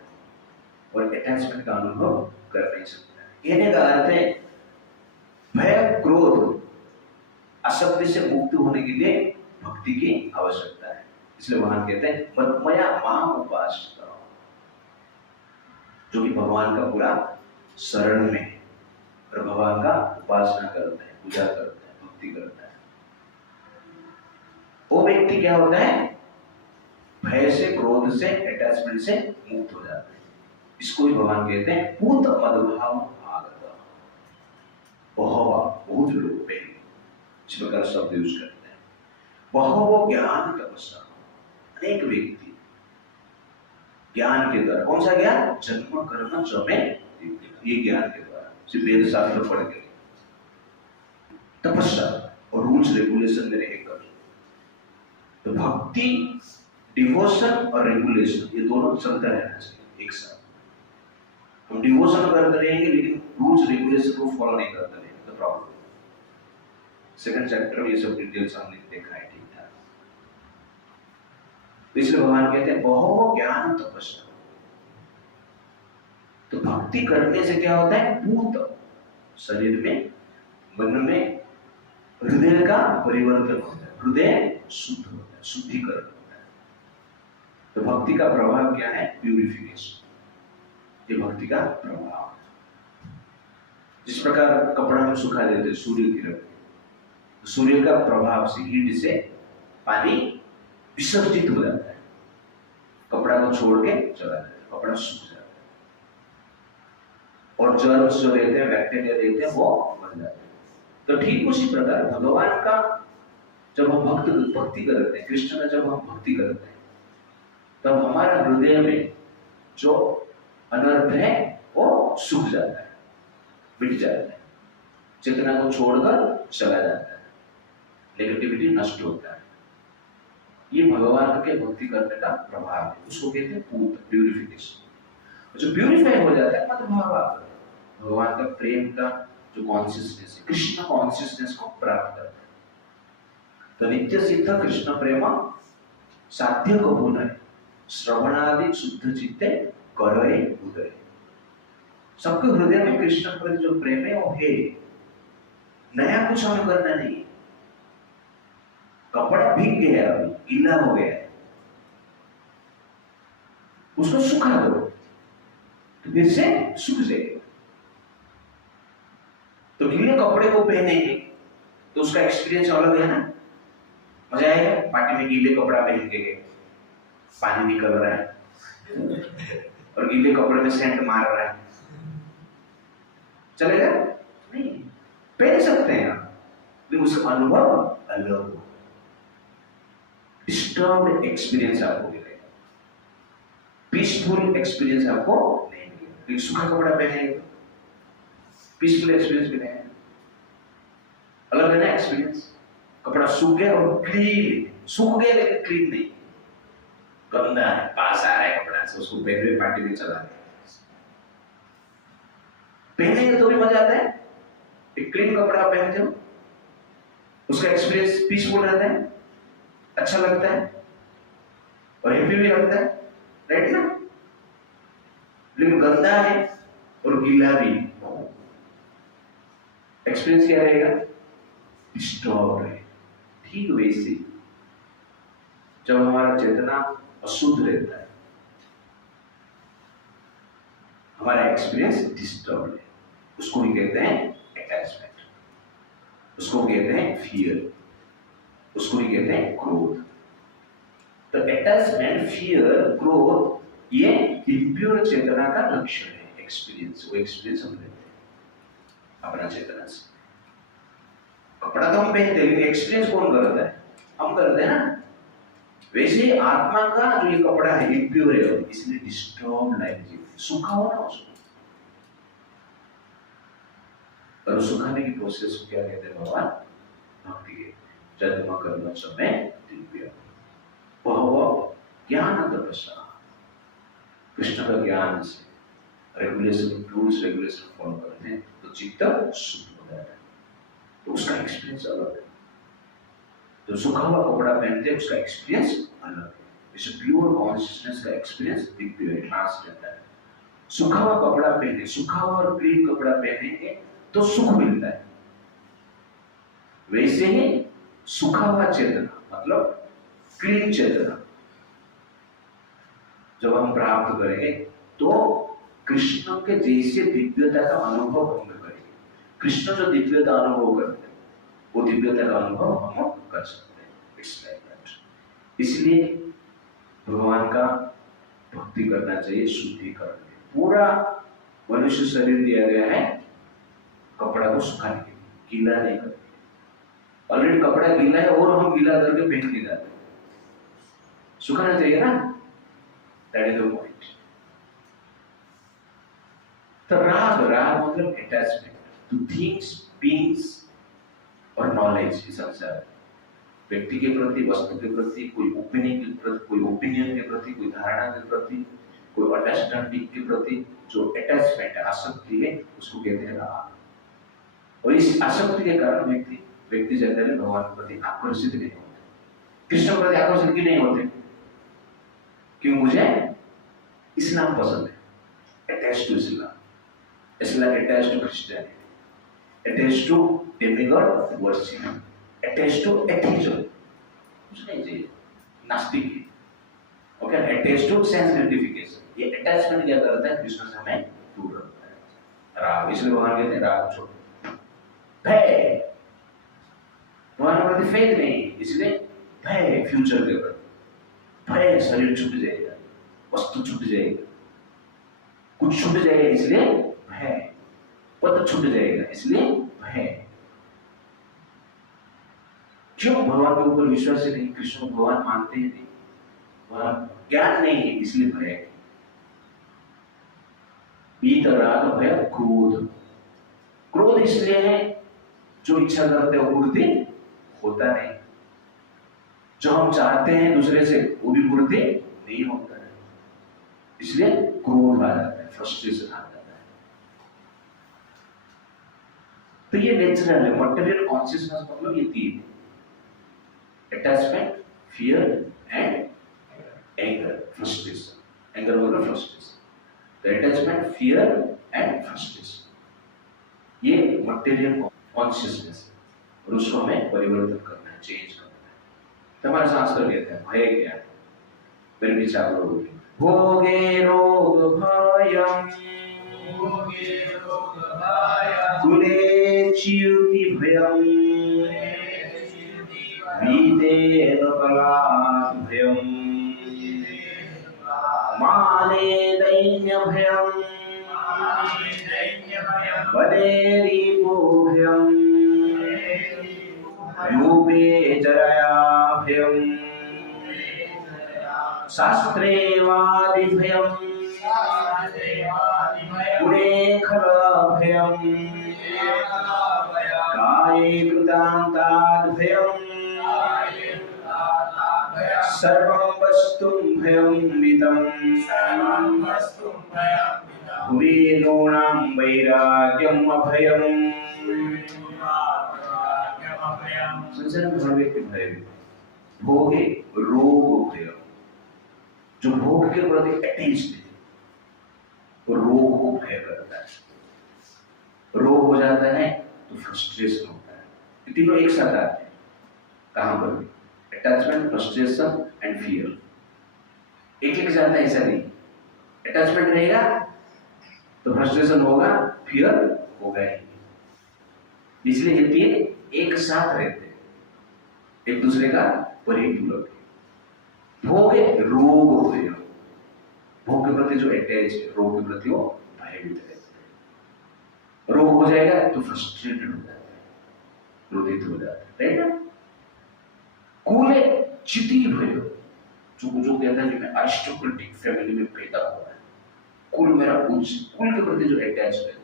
और अटैचमेंट का अनुभव कर नहीं सकता है। कहने का अर्थ है भय, क्रोध, असत्य से मुक्त होने के लिए भक्ति की आवश्यकता है। इसलिए भगवान कहते हैं मन्मया मां उपासता, जो कि भगवान का पूरा शरण में है और भगवान का उपासना करते हैं, पूजा करते हैं, भक्ति करते हैं, वो व्यक्ति क्या होता है, भय से, क्रोध से, अटैचमेंट से मुक्त हो जाता है। इसको ही भगवान कहते हैं पूत मदभाव आगत, बहुत लोग पहले इस प्रकार शब्द यूज करते हैं। बहवो ज्ञान तपस्या, अनेक व्यक्ति ज्ञान के द्वारा, कौन सा ज्ञान, जन्म कर्म च में, ये ज्ञान के द्वारा, सिर्फ वेद शास्त्र पढ़ के, तपस्या और रूल्स रेगुलेशन में रहकर। तो भक्ति, डिवोशन और रेगुलेशन, ये दोनों चलता रहना चाहिए एक साथ। हम डिवोशन करते रहेंगे लेकिन रूल्स रेगुलेशन को फॉलो नहीं करते रहेंगे तो प्रॉब्लम। सेकंड चैप्टर में ये सब डिटेल्स हमने देखा है, ठीक ठाक। इसलिए भगवान कहते हैं बहु ज्ञान तपस्या। तो भक्ति करने से क्या होता है, पूत, शरीर में, मन में, हृदय का परिवर्तन होता है, हृदय शुद्ध होता है, शुद्धिकरण होता है। तो भक्ति का प्रभाव क्या है, प्यूरिफिकेशन, ये भक्ति का प्रभाव। जिस प्रकार कपड़ा में सुखा देते हैं सूर्य की किरण, सूर्य का प्रभाव से, हीट से पानी विसर्जित हो जाता है, कपड़ा को छोड़ के चला जाता है, कपड़ा सूख जाता है और जर्म्स जो रहते हैं, बैक्टीरिया रहते हैं, वो मर जाते हैं। तो ठीक उसी प्रकार भगवान का जब हम भक्ति करते हैं, कृष्ण का जब हम भक्ति करते हैं, तब हमारा हृदय में जो अनर्थ है वो सूख जाता है, मिट जाता है, चेतना को छोड़कर चला जाता है, नेगेटिविटी नष्ट होता है। ये भगवान के भक्ति करने का प्रभाव है, उसको कहते हैं पूत, प्यूरिफिकेशन। जो प्यूरिफाई हो जाता है मतलब भगवान का प्रेम का जो कॉन्शियसनेस है, कृष्ण कॉन्शियसनेस को प्राप्त करता है। तो नित्य सिद्ध कृष्ण प्रेम साध्य को है, श्रवणादि शुद्ध चित्ते करे उदय। सबके हृदय में कृष्ण पर जो प्रेम है वो है, नया कुछ हमें करना नहीं है। कपड़ा भीग गया, अभी गीला हो गया, उसको सुखा दो तो फिर से सूख जाएगा। तो गीले कपड़े को पहनेंगे तो उसका एक्सपीरियंस अलग है ना, मजा आएगा। पार्टी में गीले कपड़ा पहन के गए, पानी निकल रहा है और गीले कपड़े में सेंट मार रहा है, चलेगा नहीं। पहन सकते हैं आप लेकिन उसका अनुभव अलग हो, डिस्टर्ब्ड एक्सपीरियंस आपको मिलेगा, पीसफुल एक्सपीरियंस आपको नहीं मिलेगा। लेकिन सूखा कपड़ा पहनेंगे तो पीसफुल एक्सपीरियंस मिलेगा, अलग है ना एक्सपीरियंस। कपड़ा सूख गया और क्लीन, सूख गया लेकिन क्लीन नहीं, गंदा है, पास आ रहा है कपड़ा से, उसको पहले पार्टी में चला गया, पहनेंगे तो भी मजा आता है, एक क्लीन कपड़ा पहनते हो, उसका एक्सपीरियंस पीसफुल रहता है, अच्छा लगता है और हैप्पी भी लगता है, राइट ना? लेकिन गंदा है और गीला भी, एक्सपीरियंस क्या रहेगा? डिस्टर्ब है। ठीक वैसे जब हमारा चेतना अशुद्ध रहता है, हमारा एक्सपीरियंस डिस्टर्ब है। उसको भी कहते हैं अटैचमेंट, उसको कहते हैं फियर, उसको भी कहते हैं क्रोध। तो अटैचमेंट, फियर, क्रोध ये इम्प्योर चेतना का लक्षण है। एक्सपीरियंस, वो एक्सपीरियंस हम लेते हैं अपना चेतना से। कपड़ा तो हम पहनते हैं, लेकिन एक्सपीरियंस कौन करता है? हम करते हैं ना। वैसे आत्मा का जो ये कपड़ा है इम्प्योर है, इसलिए डिस्टर्ब लाइफ जीते, सूखा हो ना उसको, और सुखाने की प्रोसेस को क्या कहते हैं भगवान? भक्ति के जन्म कर्म समय दिव्य वह ज्ञान तपस्या, कृष्ण का ज्ञान से रेगुलेशन, रूल्स रेगुलेशन फॉलो करते हैं तो चित्त शुद्ध हो जाता है, तो उसका एक्सपीरियंस अलग है। तो सूखा हुआ कपड़ा पहनते हैं, उसका एक्सपीरियंस अलग है। इस प्योर कॉन्शियसनेस का एक्सपीरियंस दिव्य है, ट्रांसडेंडल है। सूखा हुआ कपड़ा पहने, सूखा हुआ और क्लीन कपड़ा पहनेंगे तो सुख मिलता है। वैसे ही सूखा हुआ चेतना मतलब क्लीन चेतना जब हम प्राप्त करेंगे तो कृष्ण के जैसे दिव्यता का अनुभव हम करेंगे। कृष्ण जो दिव्यता अनुभव करते हैं वो दिव्यता का अनुभव हम कर सकते हैं। It's like that. इसलिए भगवान का भक्ति करना चाहिए शुद्धिकरण। पूरा मनुष्य शरीर दिया गया है कपड़ा को सुखाने के लिए, गीला नहीं करते। ऑलरेडी कपड़ा गीला है और हम गीला करके पहन के जाते हैं, सुखाना चाहिए ना। That is the point. तो राग, राग मतलब अटैचमेंट टू थिंग्स, बीइंग्स और नॉलेज। इस संसार व्यक्ति के प्रति, वस्तु के प्रति, कोई ओपिनियन के प्रति, कोई ओपिनियन के प्रति, कोई धारणा के प्रति, कोई अंडरस्टैंडिंग के प्रति जो अटैचमेंट है, आसक्ति है, उसको कहते हैं राग। और इस आसक्ति के कारण व्यक्ति जनरली भगवान के प्रति आकर्षित नहीं होते। कृष्ण के प्रति आकर्षित क्यों नहीं होते? क्यों? मुझे इस्लाम पसंद है, attach to Islam, Islam attach to Christianity, attach to demigod worship, attach to atheism. कुछ नहीं चाहिए नास्तिक है, okay. Attach to sense gratification, ये अटैचमेंट क्या करता है? कृष्ण से हमें दूर रखता है। राग, इसलिए भगवान कहते हैं राग छोड़ो। भय, भगवान के प्रति फेथ नहीं, इसलिए भय फ्यूचर के प्रति, भय शरीर छूट जाएगा, वस्तु छूट जाएगा, कुछ छूट जाएगा इसलिए भय, पद छूट जाएगा इसलिए भय। क्यों? भगवान के ऊपर विश्वास नहीं, कृष्ण भगवान मानते ही नहीं, भगवान ज्ञान नहीं है इसलिए भय। वीत, राग, भय, क्रोध। क्रोध इसलिए है जो इच्छा करते हो पूर्ति होता नहीं, जो हम चाहते हैं दूसरे से वो भी पूर्ति नहीं होता है, इसलिए क्रोध आ जाता है, फ्रस्ट्रेशन आ जाता है। तो ये नेचुरल है। मटेरियल कॉन्शियसनेस मतलब ये तीन, attachment, fear and anger, frustration. Anger मतलब frustration. The attachment, fear and frustration, ये मटेरियल कॉन्शियसनेस, और उसको हमें परिवर्तन करना है, चेंज करना है। तो हमारे शास्त्र कहते हैं भय क्या है? मेरे पीछे आप लोग भोगे रोग भयम्, कुले च्युति भयम्, वीते बलात् भयम्, माने दैन्य भयम्, बले रिपो भयम्, रूपे जरया भयम्, शास्त्रे वादि भयम्, गुणे खल भयम्, काये कृतान्ताद् भयम्, सर्वं वस्तुं भयं वितम्, भुवि नूनां वैराग्यम् अभयम्, संसार में हर व्यक्ति भय भोगे रोग भय, जो भोग के प्रति अटैच्ड है वो रोग को भय करता है। रोग हो जाता है तो फ्रस्ट्रेशन होता है। ये तीनों एक साथ आते हैं कहां पर भी, अटैचमेंट, फ्रस्ट्रेशन एंड फियर। एक एक जाता है, ऐसा नहीं। अटैचमेंट रहेगा तो फ्रस्ट्रेशन होगा, फियर होगा ही। इसलिए ये तीन एक साथ रहते हैं, एक दूसरे का परिपूरक है। भोग है रोग भय, भोग के प्रति जो अटैच है, रोग के प्रति वो भयभीत रहते हैं। रोग हो जाएगा तो फ्रस्ट्रेटेड हो जाता है, क्रोधित हो जाता है, राइट ना। कुल है चिति भय, जो कहता है कि मैं अरिस्टोक्रेटिक फैमिली में पैदा हुआ है, कुल मेरा उच्च, कुल के प्रति जो अटैच है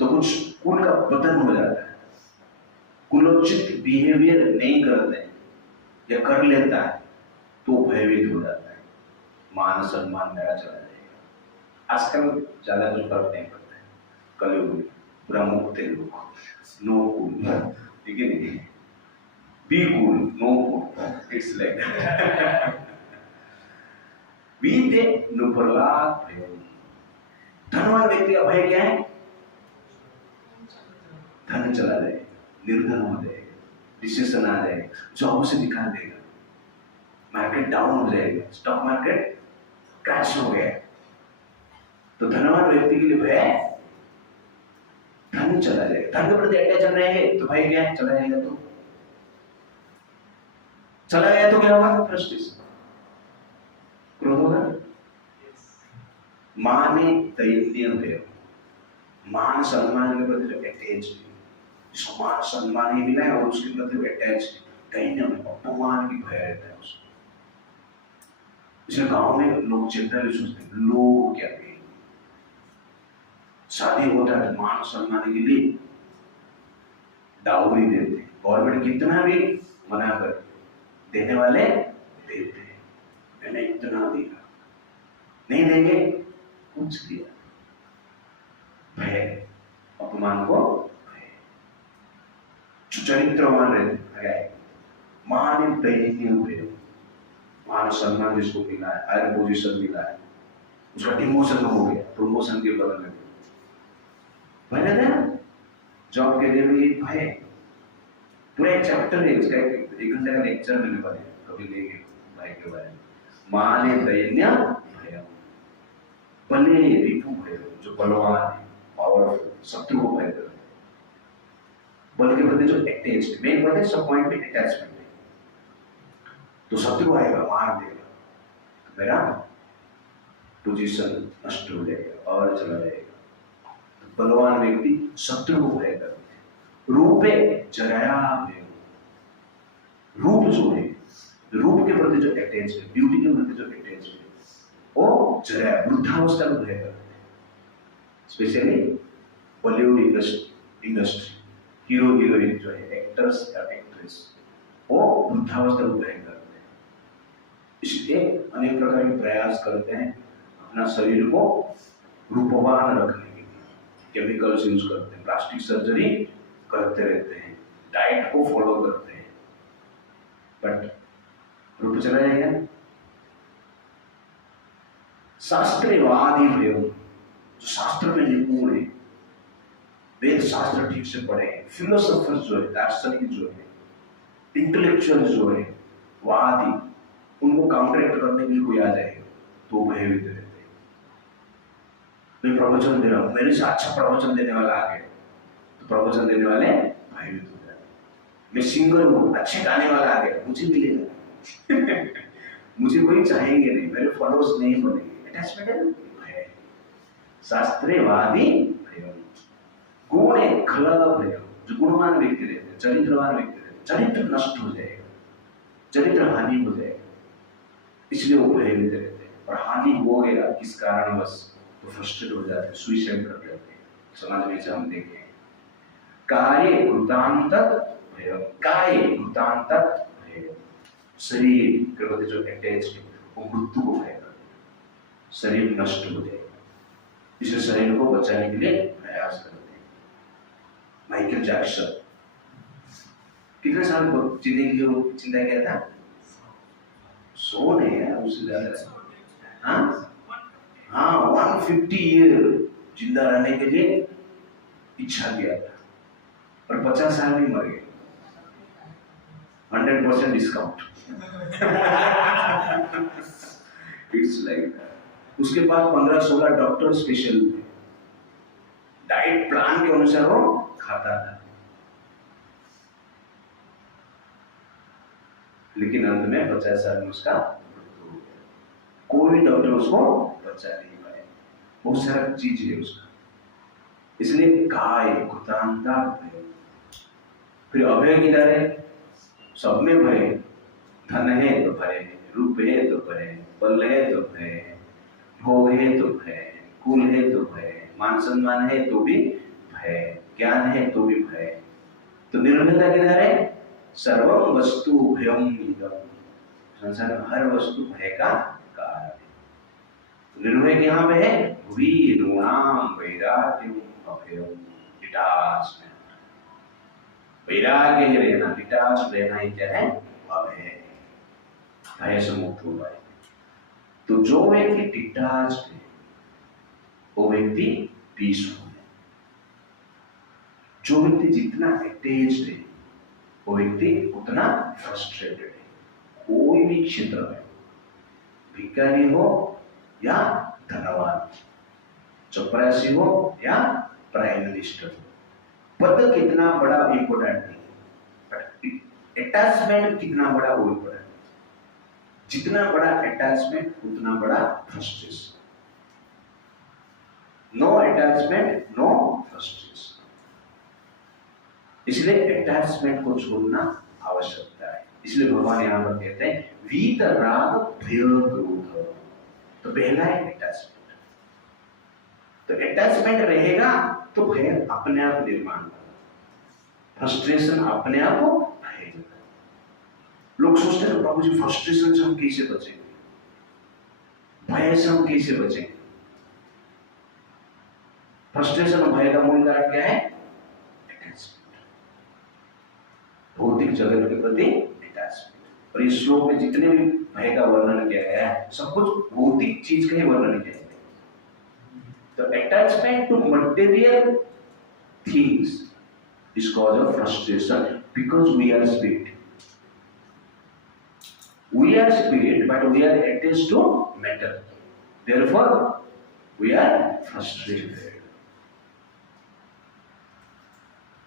तो कुछ कुल का पतन हो जाता है। कुलोचित बिहेवियर नहीं करते या कर लेता है तो भयभीत हो जाता है, मान सम्मान मेरा चला जाएगा। आजकल ज्यादा कुछ फर्क नहीं पड़ता है, कलयुग में पूरा मुक्त है लोग, नो कूल, ठीक है नहीं, be cool know cool, it's like बीते नुप्रलाद भय। धनवान व्यक्ति का भय क्या है? धन चला जाए, निर्धन हो जाएगा, रिसेशन आ जाएगा, जॉब से निकाल देगा, मार्केट डाउन हो जाएगा, स्टॉक मार्केट क्रैश हो गया। तो धनवान व्यक्ति के लिए भय धन चला जाएगा। धन के प्रति अटैच रहेंगे तो भय क्या है? चला जाएगा तो चला गया तो क्या होगा? फ्रस्ट्रेशन, क्रोध होगा। माने दैन्य भय, मान सम्मान के प्रति जो अटैच है, जिसको मान सम्मान ही मिला है और उसके प्रति अटैच है, दैन्य में अपमान की भय रहता है उसको। इसलिए गांव में लोग जनरली सोचते हैं लोग क्या कहेंगे। शादी होता है तो मान सम्मान के लिए डाउरी देते हैं, गवर्नमेंट कितना भी मना कर, देने वाले देते हैं। मैंने इतना दिया, नहीं देंगे कुछ दिया, भय, अपमान को भय। चरित्रवान रहते हैं, मान दैन्य भय, मान सम्मान जिसको मिला है, हायर पोजीशन मिला है, उसका डिमोशन हो गया, प्रमोशन के बदल में भय रहता है ना। जॉब के लिए भी भय, पूरा एक चैप्टर है इसका, एक घंटे का लेक्चर मैंने पढ़ा कभी लेके भय के बारे में। माने दैन्य भय, बले रिपु भय, जो बलवान है, पावरफुल, शत्रु को भय करते हैं। बल के प्रति जो अटैच्ड, मेन बात है सब पॉइंट में अटैचमेंट है। तो शत्रु आएगा, मार देगा, तो मेरा पोजीशन नष्ट हो जाएगा और चला जाएगा। तो बलवान व्यक्ति शत्रु को भय करते हैं। रूपे जराया भय, रूप जो है, रूप के प्रति जो अटैच है, ब्यूटी के प्रति जो अटैच है, वो जरा वृद्धावस्था को भय करते हैं। Specially Bollywood industry, hero heroine जो है, एक्टर्स या एक्ट्रेस, वो वृद्धावस्था को भय करते हैं। इसलिए अनेक प्रकार के प्रयास करते हैं अपना शरीर को रूपवान रखने के लिए, केमिकल्स यूज करते हैं, प्लास्टिक सर्जरी करते रहते हैं, डाइट को फॉलो करते हैं, बट रूप चला जाएगा। शास्त्रवादी भय, जो शास्त्र में निपुण है, वेद शास्त्र ठीक से पढ़े, फिलोसोफर्स जो है, दार्शनिक जो है, इंटेलेक्चुअल जो है, वादी, उनको काउंटरैक्ट करने के लिए कोई आ जाएगा तो भयभीत रहते हैं। मैं प्रवचन दे रहा हूं, मेरे से अच्छा प्रवचन देने वाला आ गया तो प्रवचन देने वाले भयभीत हो जाते हैं। मैं सिंगर हूं, अच्छे गाने वाला आ गया, मुझे मिलेगा मुझे कोई चाहेंगे नहीं, मेरे फॉलोअर्स नहीं बनेंगे, अटैचमेंट है भय। शास्त्रवादी भय, गुण है खलल भय, जो गुणवान व्यक्ति रहते हैं, चरित्रवान व्यक्ति रहते हैं, चरित्र नष्ट हो जाएगा, चरित्र हानि हो जाएगा, इसलिए वो भयभीत रहते हैं। और हानि हो गया किस कारणवश तो फ्रस्ट्रेट हो जाते हैं, सुसाइड कर लेते हैं। समाज में से हम देखे कार्य कृतांत भय, काय कृतांत भय, शरीर के प्रति जो अटैच है वो मृत्यु को भय करते हैं, शरीर नष्ट हो जाएगा, इसलिए शरीर को बचाने के लिए प्रयास करते हैं। माइकल जैक्सन कितने साल जीने की जो चिंता किया था? 100 नहीं है, उससे ज्यादा। हाँ 150 ईयर जिंदा रहने के लिए इच्छा किया था, और 50 साल में मर गए। 100% डिस्काउंट। इट्स लाइक उसके पास 15-16 डॉक्टर स्पेशल थे, डाइट प्लान के अनुसार वो खाता था, लेकिन अंत में 50 साल में उसका मृत्यु हो गया। कोई डॉक्टर उसको बचा नहीं पाया, बहुत सारा चीज है उसका। इसलिए काय कुतांता भय, फिर अभय किधर है? सब में भय। धन है तो भय, रूप है तो भय, बल है तो भय, भोग है तो भय, कुल है तो भय, मान सम्मान है तो भी भय, ज्ञान है तो भी भय। तो निर्भयता किधर है? सर्वं वस्तु भयम इदम्, संसार में हर वस्तु भय का कारण है। निर्भय कहाँ पे है? वीरूणाम वैराग्यम अभयम, डिटाचमेंट। वैराग्य रहना, डिटाच रहना ही क्या है? अभय, भय से मुक्त हो पाए। तो जो व्यक्ति डिटाच्ड है वो व्यक्ति पीसफुल है। जो व्यक्ति जितना अटैच्ड है वो व्यक्ति उतना फ्रस्ट्रेटेड है। कोई भी क्षेत्र में, भिखारी हो या धनवान, चपरासी हो या प्राइम मिनिस्टर हो, पद कितना बड़ा इंपोर्टेंट नहीं है, अटैचमेंट कितना बड़ा वो इंपोर्टेंट। जितना बड़ा अटैचमेंट उतना बड़ा frustration. No attachment no frustration. इसलिए अटैचमेंट को छोड़ना आवश्यकता है। इसलिए भगवान यहाँ पर कहते हैं वीतराग भय क्रोध। तो पहला है अटैचमेंट। तो अटैचमेंट रहेगा तो भय अपने आप निर्माण होगा, फ्रस्ट्रेशन अपने आप रहेगा। लोग सोचते हैं प्रभु जी फ्रस्ट्रेशन से हम कैसे बचेंगे, भय से हम कैसे बचेंगे? फ्रस्ट्रेशन और भय का मूल कारण क्या है? भौतिक जगत के प्रति अटैचमेंट। और इस श्लोक में जितने भी भय का वर्णन किया गया है सब कुछ भौतिक चीज का ही वर्णन किया गया है। तो attachment to material things is cause of frustration, because we are spirit. We are spirit, but we are attached to matter. Therefore, we are frustrated.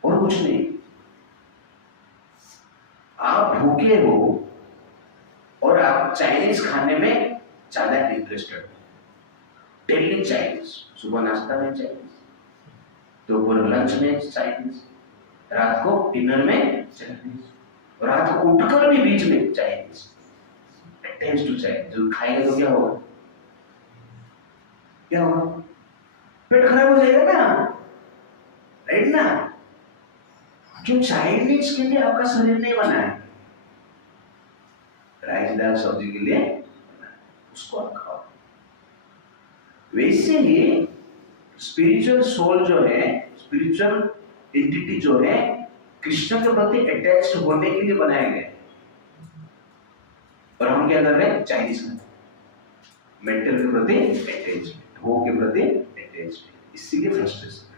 और कुछ नहीं। आप भूखे हो और आप चाइनीज खाने में ज्यादा इंटरेस्टेड हो, डेली चाइनीज, सुबह नाश्ता में चाइनीज, दोपहर लंच में चाइनीज, रात को डिनर में चाइनीज, और रात को उठकर भी बीच में चाइनीज। Test to Chinese. जो खाएगा तो क्या होगा? क्या होगा? पेट खराब हो जाएगा ना, राइट ना? जो चाइनीज के लिए आपका शरीर नहीं बना है, राइस दाल सब्जी के लिए बना है, उसको आप खाओ। वैसे ही स्पिरिचुअल सोल जो है, स्पिरिचुअल एंटिटी जो है, कृष्ण के प्रति अटैच्ड होने के लिए बनाए गए। और हम क्या कर रहे हैं? चाइनीज खाते, मेंटल के प्रति अटैचमेंट, भोग के प्रति अटैचमेंट, इसीलिए फ्रस्ट्रेशन।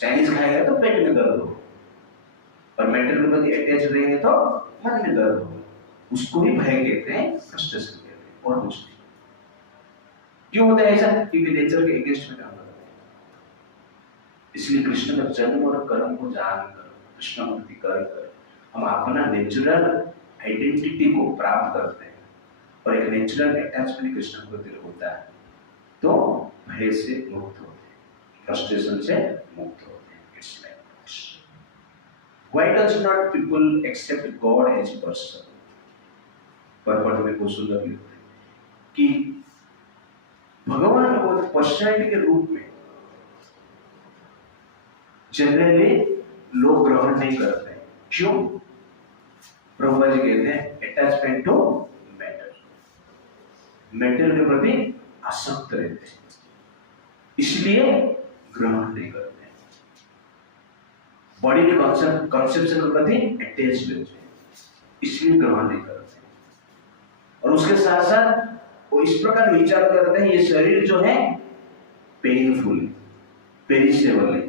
चाइनीज खाएगा तो पेट में दर्द हो, और मेंटल के प्रति अटैच रहेंगे तो मन में दर्द हो। उसको भी भय कहते हैं, फ्रस्ट्रेशन कहते हैं, और कुछ नहीं। क्यों होता है ऐसा? क्योंकि नेचर के अगेंस्ट में काम करते हैं। इसलिए कृष्ण का जन्म और कर्म को जानकर, कृष्ण भक्ति कर हम अपना नेचुरल आइडेंटिटी को प्राप्त करते हैं, और एक नेचुरल अटैचमेंट कृष्ण के प्रति होता है, तो भय से मुक्त होते हैं, फ्रस्ट्रेशन से मुक्त होते हैं। It's like why does not people accept God as a person? पर में बहुत सुंदर लिखते हैं कि भगवान को पर्सनैलिटी के रूप में जनरली लोग ग्रहण नहीं करते हैं। क्यों? प्रभुपा जी कहते हैं अटैचमेंट टू मैटर, मैटर के प्रति आसक्त रहते हैं, इसलिए ग्रहण नहीं करते हैं। बॉडी के कंसेप्शन के प्रति अटैच रहते हैं, इसलिए ग्रहण नहीं करते। और उसके साथ साथ वो इस प्रकार विचार करते हैं ये शरीर जो है पेनफुल है, पेरिशेबल है,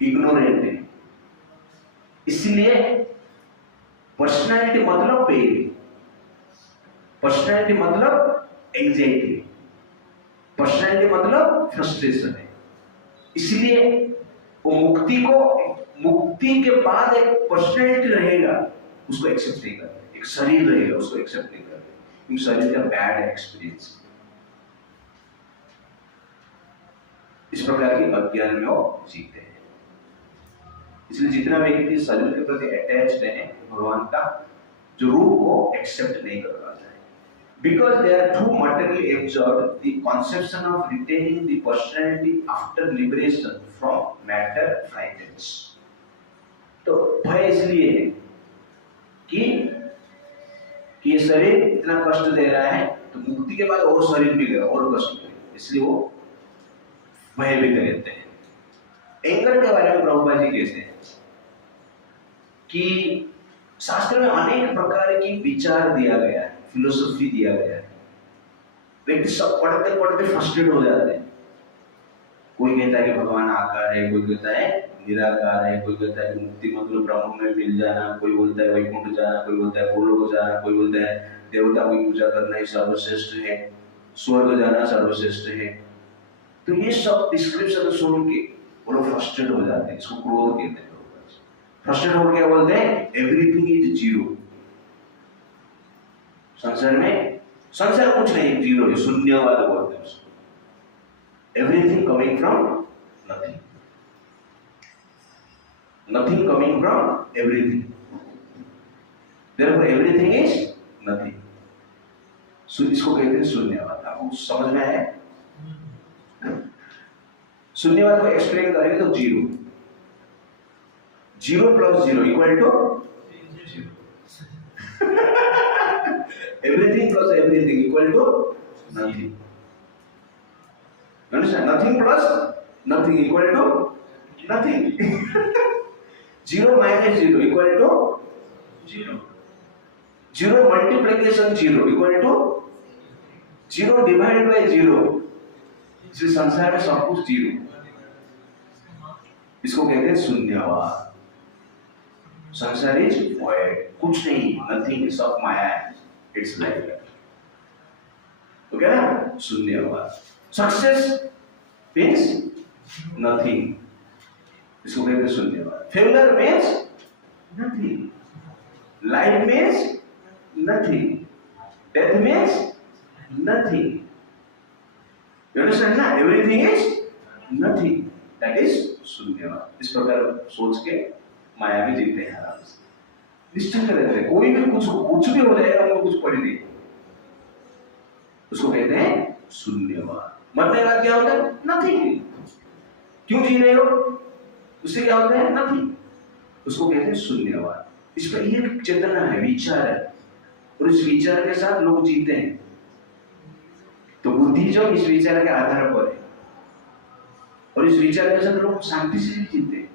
इग्नोरेंट है, इसलिए पर्सनैलिटी मतलब पेन, पर्सनैलिटी मतलब एंजाइटी, पर्सनैलिटी मतलब फ्रस्ट्रेशन है। इसलिए वो मुक्ति के बाद एक पर्सनैलिटी रहेगा उसको एक्सेप्ट नहीं करते, एक शरीर रहेगा उसको एक्सेप्ट नहीं करते, क्योंकि शरीर का बैड एक्सपीरियंस। इस प्रकार के अज्ञान में वो जीते हैं। इसलिए जितना व्यक्ति शरीर के प्रति अटैच्ड है भगवान का जो रूप को एक्सेप्ट नहीं कर पाता है, because they are too materially absorbed, the conception of retaining the personality after liberation from matter frightens। तो भय इसलिए है कि ये शरीर इतना कष्ट दे रहा है तो मुक्ति के बाद और शरीर मिलेगा और कष्ट मिलेगा, इसलिए वो भय भी रहते हैं। एंगर के बारे में प्रभुपाद जी कहते हैं कि शास्त्र में अनेक प्रकार की विचार दिया गया है, फिलोसफी दिया गया है। व्यक्ति सब पढ़ते पढ़ते फ्रस्ट्रेट हो जाते हैं। कोई कहता है कि भगवान आकार है, कोई कहता है निराकार है, कोई कहता है कि मुक्ति मतलब ब्रह्म में मिल जाना, कोई बोलता है वैकुंठ जाना, कोई बोलता है गोलोक जाना, कोई बोलता है देवता की पूजा करना ही सर्वश्रेष्ठ है, स्वर्ग जाना सर्वश्रेष्ठ है। तो ये सब डिस्क्रिप्शन सुन के वो लोग फ्रस्ट्रेट हो जाते हैं, इसको क्रोध कहते हैं। फ्रस्ट्रेट होकर क्या बोलते हैं? Everything is zero. संसार कुछ नहीं, जीरो है, शून्यवाद बोलते हैं उसको। Everything coming from nothing, nothing coming from everything, therefore everything is nothing. इसको कहते हैं शून्यवाद। आपको समझ में आया? शून्यवाद को एक्सप्लेन करेंगे तो zero, zero plus zero equal to zero, everything plus everything equal to nothing. Understand? Nothing plus nothing equal to nothing. Zero minus zero equal to zero. Zero multiplication zero equal to zero divided by zero. इस संसार में सब कुछ zero. इसको कहते हैं शून्यवाद। संसार is void, कुछ नहीं, nothing, सब माया है। It's like that. Okay ना? शून्यवाद। Success means nothing. इसको कहते हैं शून्यवाद। Failure means nothing. Life means nothing. Death means nothing. You understand ना? Everything is nothing. That is शून्यवाद। इस प्रकार सोच के माया में जीते हैं आराम से, निश्चिंत रहते हैं। कोई भी कुछ भी हो जाएगा, उनको कुछ पड़ी नहीं, उसको कहते हैं शून्यवाद। मरने का क्या होता है? नथिंग। क्यों जी रहे हो? उससे क्या होता है? नथिंग। उसको कहते हैं शून्यवाद। इस पर ये चेतना है, विचार है, और इस विचार के साथ लोग जीते हैं। तो बुद्धि जो इस विचार के आधार पर है, और इस विचार के साथ लोग शांति से जीते हैं।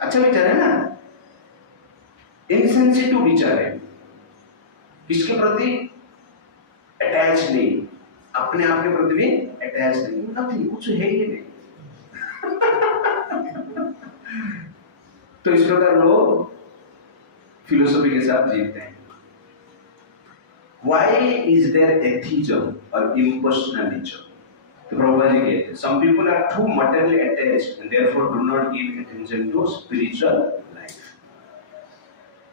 अच्छा विचार है ना? इनसेंसिटिव विचार है, किसके प्रति अटैच नहीं, अपने आप के प्रति भी अटैच नहीं, नथिंग, कुछ है ही नहीं। तो इस प्रकार लोग फिलोसफी के साथ जीते हैं। Why is there atheism or impersonalism? तो प्रभुपाद जी कहते हैं, some people are too materially attached and therefore do not give attention to spiritual life।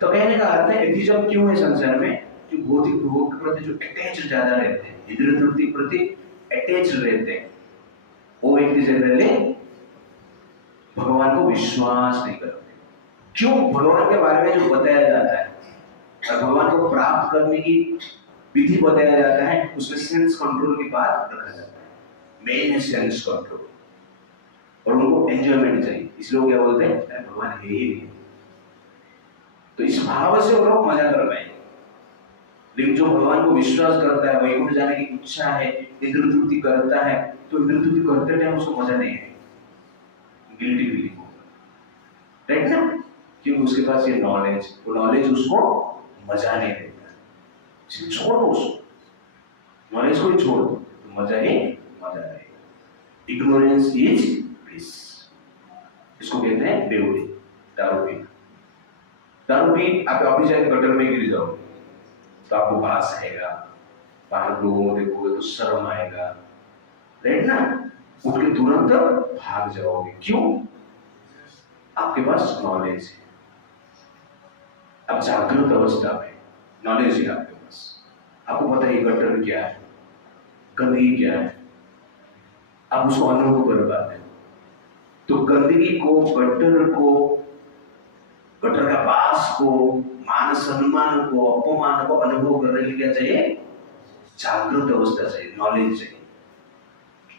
तो कहने का अर्थ है एथिज्म क्यों है संसार में? कि भौतिक भोग के प्रति जो अटैच ज्यादा रहते हैं, इंद्रिय तृप्ति के प्रति अटैच रहते हैं, वो व्यक्ति जनरली भगवान को विश्वास नहीं करते। क्यों? भगवान के बारे में जो बताया जाता है और भगवान को प्राप्त करने की विधि बताया जाता है, उसमें सेंस कंट्रोल की बात रखा जाता है। मेन है सेंस कंट्रोल, और उनको एंजॉयमेंट चाहिए, इसलिए वो क्या बोलते हैं? भगवान है ही नहीं। तो इस भाव से वो लोग मजा कर रहे हैं। लेकिन जो भगवान को विश्वास करता है, वैकुंठ जाने की इच्छा है, इंद्रिय तृप्ति करता है, तो इंद्रिय तृप्ति करते टाइम उसको मजा नहीं है। गिल्टी फीलिंग होगा, राइट ना? क्योंकि उसके पास ये नॉलेज, वो नॉलेज उसको मजा नहीं देता। छोड़ दो उसको, नॉलेज को ही छोड़ दो तो मजा ही मजा रहेगा। इग्नोरेंस इज ब्लिस, इसको कहते हैं बेवड़ी। दारू पीना, दारू पी आप अभी जाके गटर में गिर जाओगे तो आपको भास आएगा, बाहर लोगों को देखोगे तो शर्म आएगा, राइट ना? उठ के तुरंत भाग जाओगे। क्यों? आपके पास नॉलेज है, अब जागृत अवस्था में नॉलेज है आपके पास, आपको पता है गटर क्या है, गंदगी क्या है, आप उसको अनुभव कर पाते हैं। तो गंदगी को, गटर को, गटर का बास को, मान सम्मान को, अपमान को अनुभव करने के लिए क्या चाहिए? जागृत अवस्था चाहिए, नॉलेज चाहिए।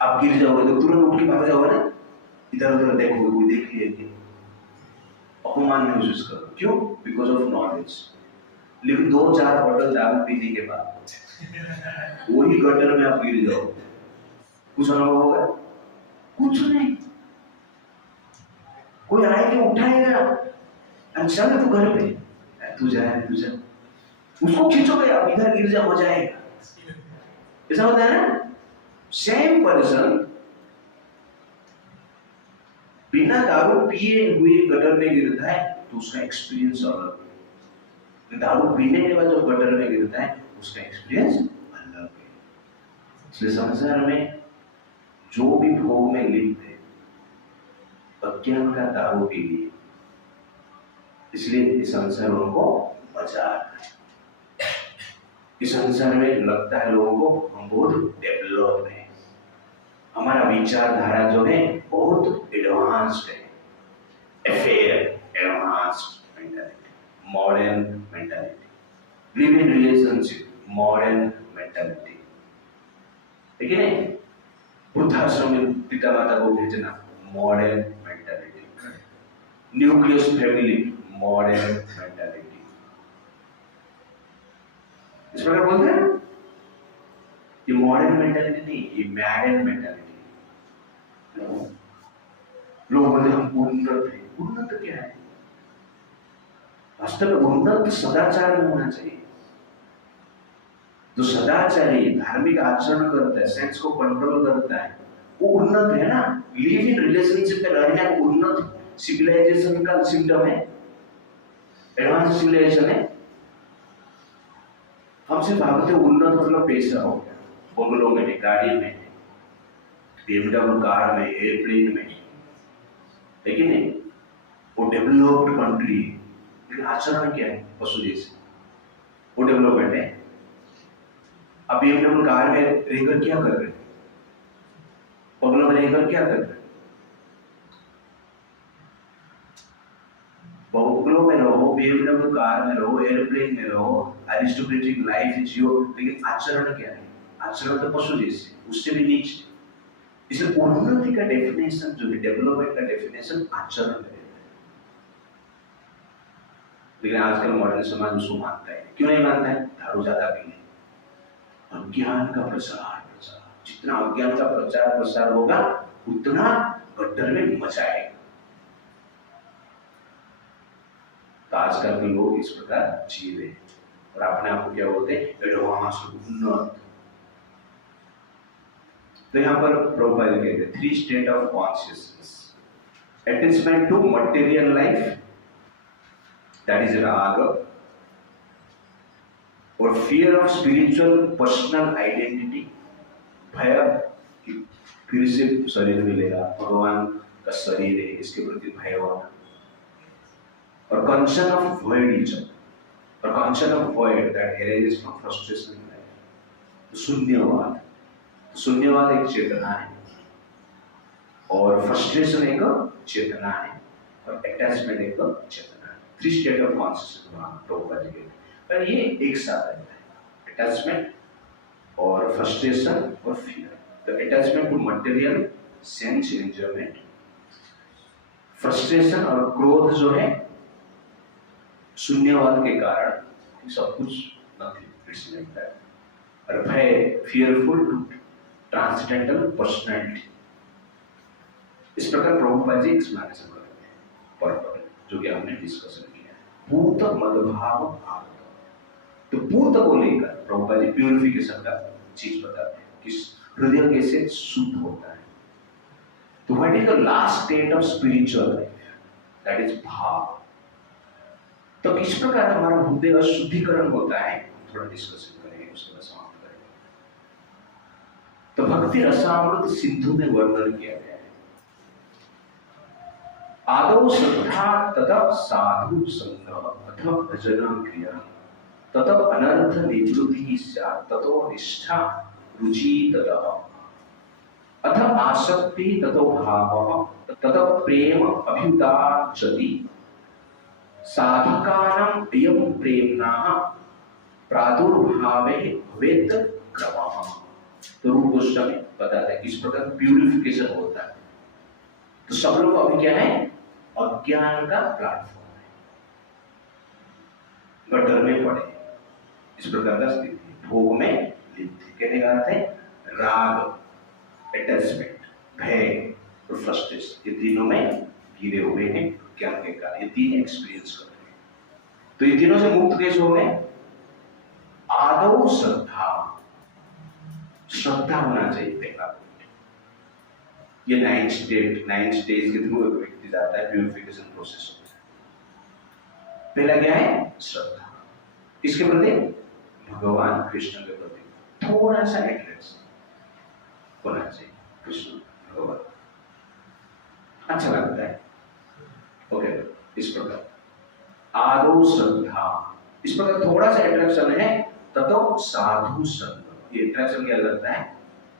आप गिर जाओगे तो तुरंत उठ के भाग जाओगे ना, इधर उधर देखोगे कोई देख लिया, अपमान महसूस करो। क्यों? Because of knowledge. लेकिन 2-4 बॉटल दारू पीने के बाद वही गटर में आप गिर जाओ, कुछ अनुभव होगा? कुछ नहीं। कोई आएगा उठाएगा, अच्छा ना तू घर पे, तू जा उसको खींचोगे, आप इधर गिर जा, मजा आएगा। ऐसा होता है ना? सेम पर्सन बिना दारू पिए हुए गटर में गिरता है तो उसका एक्सपीरियंस अलग है, दारू पीने के बाद जो गटर में गिरता है उसका एक्सपीरियंस अलग है। इसलिए संसार में जो भी भोग में लिप्त है अज्ञान का दारू पी लिए, इसलिए इस संसार उनको मजा आता है। इस संसार में लगता है लोगों को हम बहुत डेवलप है, हमारा विचारधारा जो है बहुत एडवांस्ड है, affair advanced mentality, modern mentality, live in relationship modern mentality, ठीक है नहीं? वृद्धाश्रम में पिता माता को भेजना modern mentality, nucleus family modern mentality, इस प्रकार बोलते हैं। ये मॉडर्न मेंटालिटी नहीं, ये मैडर्न मेंटालिटी। लोग बोलते हम उन्नत है, उन्नत क्या है? वास्तव में उन्नत सदाचार में होना चाहिए। जो सदाचारी धार्मिक आचरण करता है, सेंस को कंट्रोल करता है, वो उन्नत है ना। लिव इन रिलेशनशिप में रहना उन्नत सिविलाइजेशन का सिम्टम है, एडवांस सिविलाइजेशन है। हमसे भागते उन्नत मतलब पैसा हो गया, बंगलों में, गाड़ी में, BMW कार में, एयरप्लेन में, लेकिन नहीं, वो डेवलप्ड कंट्री है, लेकिन आचरण क्या है? पशु जैसे। वो डेवलपमेंट है। अब BMW कार में रहकर क्या कर रहे, बंगलों में रहकर क्या कर रहे? बंगलों में रहो, BMW कार में रहो, एयरप्लेन में रहो, अरिस्टोक्रेटिक लाइफ जियो, लेकिन आचरण क्या है? आचरण तो पशु जैसे, उससे भी नीचे। इसलिए उन्नति का डेफिनेशन जो है, डेवलपमेंट का डेफिनेशन आचरण में है। लेकिन आजकल मॉडर्न समाज उसको मानता है। क्यों नहीं मानता है? दारू ज्यादा पीने, अज्ञान का प्रसार, जितना अज्ञान का प्रचार प्रसार होगा उतना गड्ढर में मचा आएगा। तो आजकल के लोग इस प्रकार जी रहे और अपने आप को क्या बोलते हैं? एडवांस, उन्नत। तो यहाँ पर प्रोफाइल कहते हैं 3 state of consciousness, attachment to material life, that is राग, और fear of spiritual personal identity, भय कि फिर से शरीर मिलेगा, भगवान का शरीर है, इसके प्रति भय होना, और कंसर्न ऑफ वॉइडिज्म, और concern of void that arises from frustration in life, शून्यवाद। शून्यवाद एक चेतना है और फ्रस्ट्रेशन एक चेतना है और अटैचमेंट एक चेतना है। 3 स्टेट ऑफ कॉन्शियसनेस, पर ये एक साथ रहता है, अटैचमेंट और फ्रस्ट्रेशन और fear. The attachment to material sense enjoyment, frustration और क्रोध जो है शून्यवाद के कारण सब कुछ नथिंग, इट्स लाइक दैट, और भय फियरफुल टू ट्रांसडेंटल पर्सनैलिटी, इस प्रकार प्रभुपाद जी एक्सप्लेनेशन करते हैं पर्पट, जो कि हमने डिस्कशन किया है। पूत मदभाव भाव, तो पूत को लेकर प्रभुपाद जी प्यूरिफिकेशन का चीज बताते हैं कि हृदय कैसे शुद्ध होता है। तो what is the last state of spiritual life, that is भाव। तो किस प्रकार हमारा हृदय शुद्धिकरण होता है, थोड़ा डिस्कशन करेंगे, उसके बाद समाप्त करेंगे। तो भक्ति रसामृत सिंधु में वर्णन किया गया है, आदौ श्रद्धा तथा साधु संग अथवा भजन क्रिया तथा अनर्थ निवृत्ति स्यात् ततो निष्ठा रुचि तथा अथ आसक्ति ततो भावः तथा प्रेम अभ्युदाचति साधकानां अयं प्रेम्णः प्रादुर्भावे भवेत् क्रमः। तो रूप गोस्वामी बताते हैं किस प्रकार प्यूरिफिकेशन होता है। तो सब लोग अभी क्या है, अज्ञान का प्लेटफॉर्म है, गटर में पड़े, इस प्रकार का स्थिति, भोग में लिप्त, कहने का अर्थ है राग, अटैचमेंट, भय और फ्रस्ट्रेशन, ये तीनों में घिरे हुए हैं ज्ञान के कारण, ये तीन एक्सपीरियंस कर रहे हैं। तो ये तीनों से मुक्त कैसे हो गए? आदौ श्रद्धा, श्रद्धा होना चाहिए पहला पॉइंट। ये 9 स्टेज के थ्रू एक व्यक्ति जाता है, प्यूरिफिकेशन प्रोसेस होता है। पहला क्या है? श्रद्धा, किसके प्रति? भगवान कृष्ण के प्रति थोड़ा सा अट्रैक्शन होना चाहिए, कृष्ण भगवान अच्छा लगता है, ओके। इस प्रकार आदौ श्रद्धा, इस प्रकार थोड़ा सा अट्रैक्शन है, ततो साधु संग, ये अट्रैक्शन क्या करता है?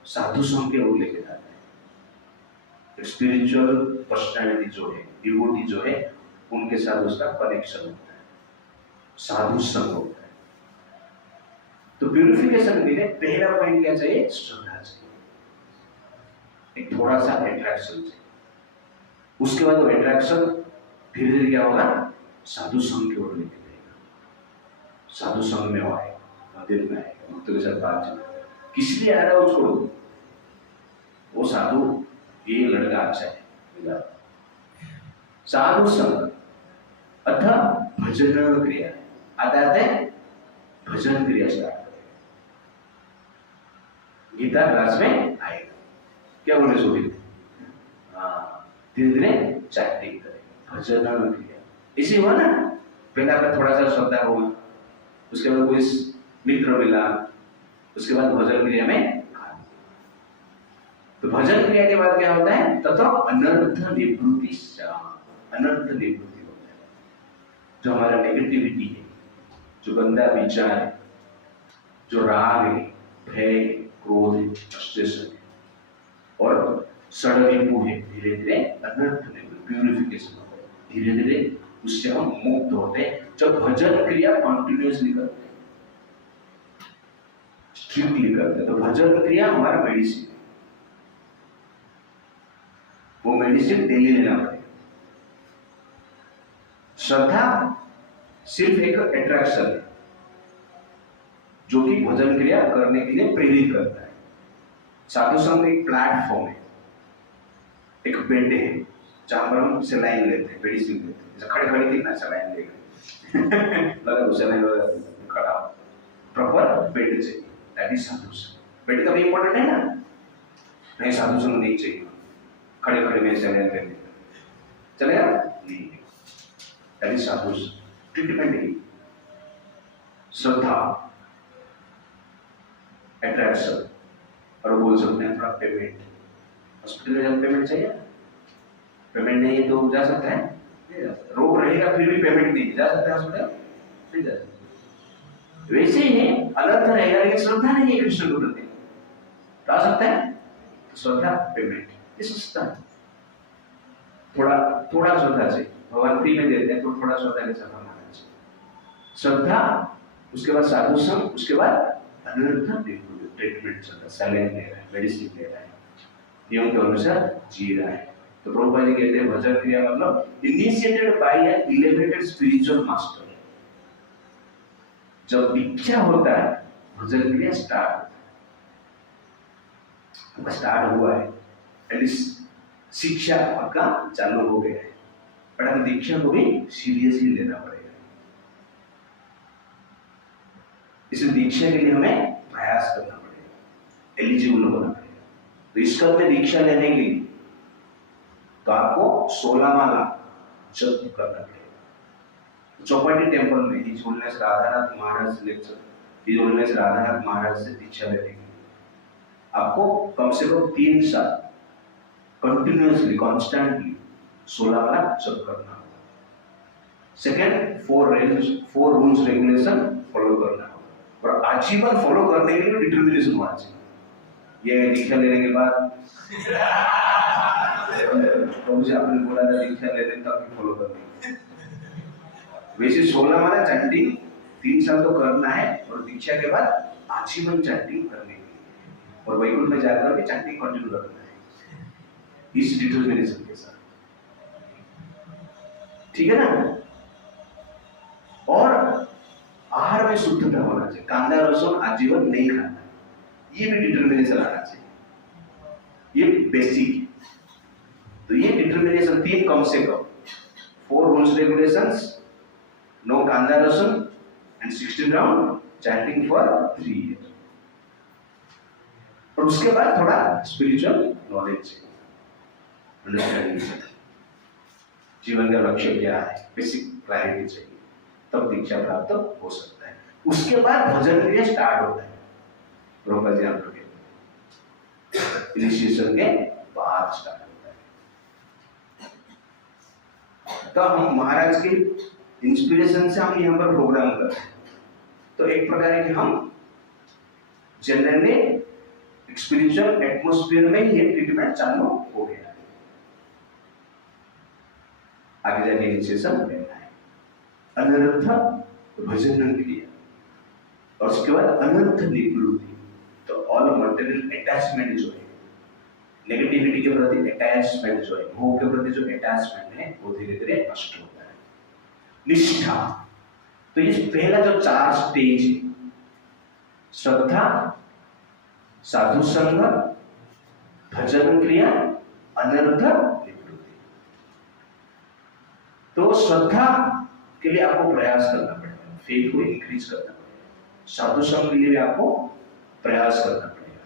साधु संग के ओर लेके जाता है। स्पिरिचुअल पर्सनैलिटी जो है, डिवोटी जो है, उनके साथ उसका कनेक्शन होता है, साधु संग होता है। तो प्यूरिफिकेशन के लिए पहला पॉइंट क्या चाहिए? श्रद्धा चाहिए, एक थोड़ा सा अट्रैक्शन चाहिए। उसके बाद वो अट्रैक्शन धीरे धीरे क्या होगा? साधु संग की ओर लेके जाएगा, साधु संग में आए, मंदिर में आए, भक्तों के साथ बातचीत, किस लिए आ रहा है उसको? वो साधु, ये लड़का अच्छा है, साधु संग अथा भजन क्रिया, आते भजन क्रिया स्टार्ट करेगा, गीता क्लास में आएगा, क्या बोले सोचिए, धीरे धीरे चैटिंग करेगा, भजन क्रिया। इसी हुआ ना, पहले आपका थोड़ा सा श्रद्धा होगा, उसके बाद कोई मित्र मिला, उसके बाद भजन क्रिया में, तो भजन क्रिया के बाद क्या होता है? तथा अनर्थ निवृत्ति, अनर्थ निवृत्ति होता है। जो हमारा नेगेटिविटी है, जो गंदा विचार है, जो राग है, भय, क्रोध है, फ्रस्ट्रेशन है और सड़रिपु है, धीरे धीरे अनर्थ निवृत्ति, प्यूरिफिकेशन होता है, धीरे धीरे उससे हम मुक्त होते हैं। जब भजन क्रिया कॉन्टिन्यूसली करते हैं, स्ट्रिक्टली करते हैं, तो भजन क्रिया हमारा मेडिसिन, वो मेडिसिन डेली लेना पड़ेगा। श्रद्धा सिर्फ एक अट्रैक्शन है, जो कि भजन क्रिया करने के लिए प्रेरित करता है। साधु संग एक प्लेटफॉर्म है, एक बेड है, जहां पर हम सलाइन लेते हैं, मेडिसिन लेते हैं, जैसे खड़े खड़े कितना सलाइन लेंगे लगा उसे नहीं खड़ा, प्रॉपर बेड चाहिए, दैट इज साधु संग। बेड का भी इंपॉर्टेंट है ना, नहीं साधु संग नहीं चाहिए, खड़े खड़े में सलाइन लेंगे चलेगा नहीं, दैट इज साधु संग। ट्रीटमेंट है श्रद्धा, अट्रैक्शन, और बोल सकते हैं थोड़ा पेमेंट, हॉस्पिटल में जब पेमेंट चाहिए, पेमेंट नहीं है तो जा सकता है, रोग रहेगा फिर भी पेमेंट नहीं जा सकता है हॉस्पिटल, नहीं जा सकता। वैसे ही अनर्थ रहेगा लेकिन श्रद्धा नहीं है कृष्ण के प्रति, तो आ सकता है, तो श्रद्धा पेमेंट ये सस्ता है, थोड़ा श्रद्धा चाहिए, भगवान फ्री में देते हैं तो थोड़ा श्रद्धा के साथ हमारा चाहिए। श्रद्धा, उसके बाद साधु संग, उसके बाद अनर्थ ट्रीटमेंट चल रहा है, सैलाइन ले रहा है, मेडिसिन ले रहा है, नियम के अनुसार जी रहा है। तो प्रभुपाद जी कहते हैं भजन क्रिया मतलब initiated by an elevated spiritual master. जब दीक्षा होता है भजन क्रिया स्टार्ट हुआ है, एटलीस्ट शिक्षा आपका चालू हो गया है, पर हमें दीक्षा को भी सीरियसली लेना पड़ेगा। इसमें दीक्षा के लिए हमें प्रयास करना पड़ेगा, एलिजिबल होना पड़ेगा। तो इसका में दीक्षा लेने के लिए तो आपको 16 माला जप करना पड़ेगा। चौपाटी टेम्पल में हिज होलीनेस राधानाथ महाराज से लेक्चर, हिज होलीनेस राधानाथ महाराज से दीक्षा लेने के लिए आपको कम से कम 3 साल कंटिन्यूअसली कॉन्स्टेंटली 16 माला जप करना होगा। सेकेंड, 4 रूल्स रेगुलेशन फॉलो करना होगा, और आजीवन फॉलो करने के लिए डिटर्मिनेशन होना चाहिए। ये दीक्षा लेने के बाद प्रभु जी आपने बोला था दीक्षा लेने तक फॉलो करनी, वैसे 16 माला चैंटिंग 3 साल तो करना है, और दीक्षा के बाद आजीवन चैंटिंग करने के लिए, और वैकुंठ में जाकर भी चैंटिंग कंटिन्यू करना है इस डिटर्मिनेशन के साथ, ठीक है ना। और आहार में शुद्धता होना चाहिए, कांदा लहसुन आजीवन नहीं खाना, ये भी डिटर्मिनेशन आना चाहिए, ये बेसिक। तो ये डिटर्मिनेशन 3 कम से कम, 4 रूल्स रेगुलेशंस, नो कांदा लहसुन and 16 round chanting for 3 years। और उसके बाद थोड़ा स्पिरिचुअल नॉलेज चाहिए, अंडरस्टैंडिंग चाहिए, जीवन का लक्ष्य क्या है, बेसिक क्लैरिटी चाहिए, तब दीक्षा प्राप्त हो सकता है। उसके बाद भजन के लिए स्टार्ट होता है, प्रभुपाद जी आप इनिशिएशन के बाद स्टार्ट होता है। तो हम महाराज के इंस्पिरेशन से हम यहाँ पर प्रोग्राम करते हैं। तो एक प्रकार है कि हम जनरली स्पिरिचुअल एटमॉस्फेयर में ये ट्रीटमेंट चालू हो गया है, आगे जाके इनिशिएशन लेना है, अनर्थ भजन क्रिया, और उसके बाद अनर्थ निवृत्ति। तो ऑल मटेरियल अटैचमेंट जो है, नेगेटिविटी के प्रति अटैचमेंट जो है, भोग के प्रति जो अटैचमेंट है, वो धीरे धीरे नष्ट होता है। निष्ठा, तो ये पहला जो 4 स्टेज है, श्रद्धा, साधु संग, भजन क्रिया, अनर्थ निवृत्ति। तो श्रद्धा के लिए आपको प्रयास करना पड़ेगा, फेथ को इंक्रीज करना पड़ेगा। साधु संग के लिए भी आपको प्रयास करना पड़ेगा,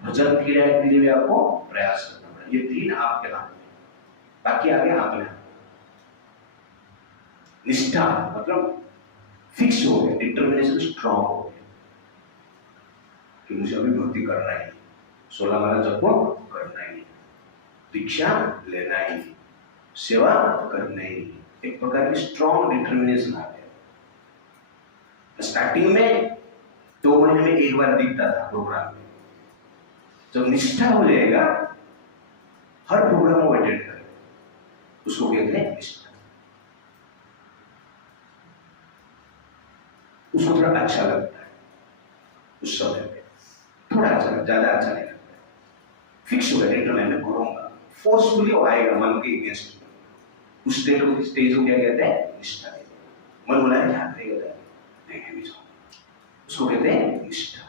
भजन क्रिया के लिए भी आपको प्रयास करना पड़ेगा। ये 3 आपके हाथ में, बाकी आगे आपने। निष्ठा मतलब फिक्स हो गया, डिटर्मिनेशन स्ट्रॉन्ग हो गया कि मुझे अभी भक्ति करना ही, 16 माला जप करना ही, दीक्षा लेना ही, सेवा करना ही, एक प्रकार की स्ट्रॉन्ग डिटर्मिनेशन आ गया। स्टार्टिंग में 2 महीने में एक बार दिखता था प्रोग्राम में, जब निष्ठा हो जाएगा हर प्रोग्राम को अटेंड करें, उसको कहते हैं निष्ठा। उसको थोड़ा अच्छा लगता है उस समय पे, थोड़ा अच्छा, ज्यादा अच्छा नहीं लगता है। फिक्स हो गया डिटरमाइन में करूंगा, फोर्सफुली वो आएगा मन के अगेंस्ट। उस स्टेज को क्या कहते हैं? निष्ठा। मन बोला क्या करेगा, नहीं भी उसको कहते हैं निष्ठा।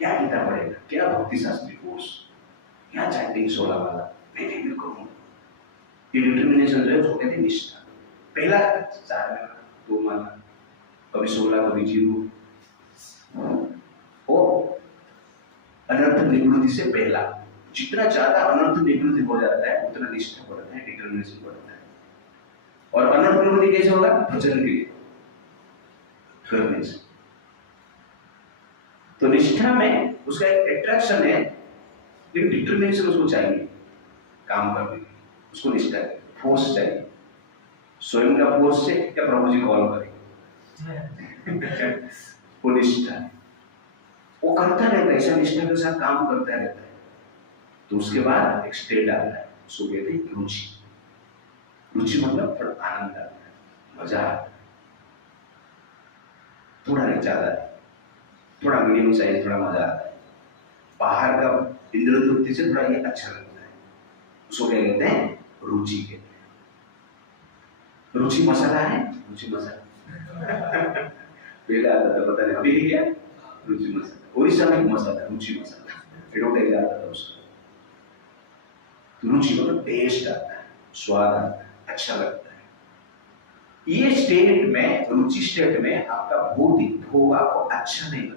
क्या गीता पढ़ेगा, क्या भक्ति शास्त्री कोर्स, क्या चैंटिंग 16 वाला, मैं भी करूंगा। ये डिटर्मिनेशन जो है उसको कहते हैं निष्ठा। पहला 4 माला, 2 माला, कभी 16, कभी 0। और अनर्थ निवृत्ति से पहला, जितना ज्यादा अनर्थ निवृत्ति हो जाता है उतना निष्ठा बढ़ता है, डिटर्मिनेशन बढ़ता है। और अनर्थ निवृत्ति कैसे होगा? भजन के करने से। तो निष्ठा में उसका एक अट्रैक्शन है, लेकिन डिटर्मिनेशन उसको चाहिए काम करने के, उसको निष्ठा है, फोर्स चाहिए। स्वयं का फोर्स से क्या प्रभु जी कॉल करेंगे वो निष्ठा है, वो करता रहता है, ऐसा निष्ठा के साथ काम करता रहता है। तो उसके बाद एक स्टेट आता है, उसको कहते हैं रुचि। रुचि मतलब थोड़ा आनंद आता है, मजा आता है, थोड़ा नहीं ज्यादा, थोड़ा मीडियम साइज, थोड़ा मजा आता है। बाहर का इंद्र तृप्ति से थोड़ा ये अच्छा लगता है, उसको क्या कहते हैं? रुचि कहते हैं। रुचि मसाला है, रुचि मसाला पहले आता था, पता नहीं अभी क्या रुचि मसाला, ओडिशा में मसाला, रुचि मसाला एडवर्टाइज आता था उसका। रुचि मतलब टेस्ट आता है, स्वाद आता है, अच्छा लगता है। ये स्टेट में, रुचि स्टेट में आपका भौतिक भोग आपको अच्छा नहीं लगेगा।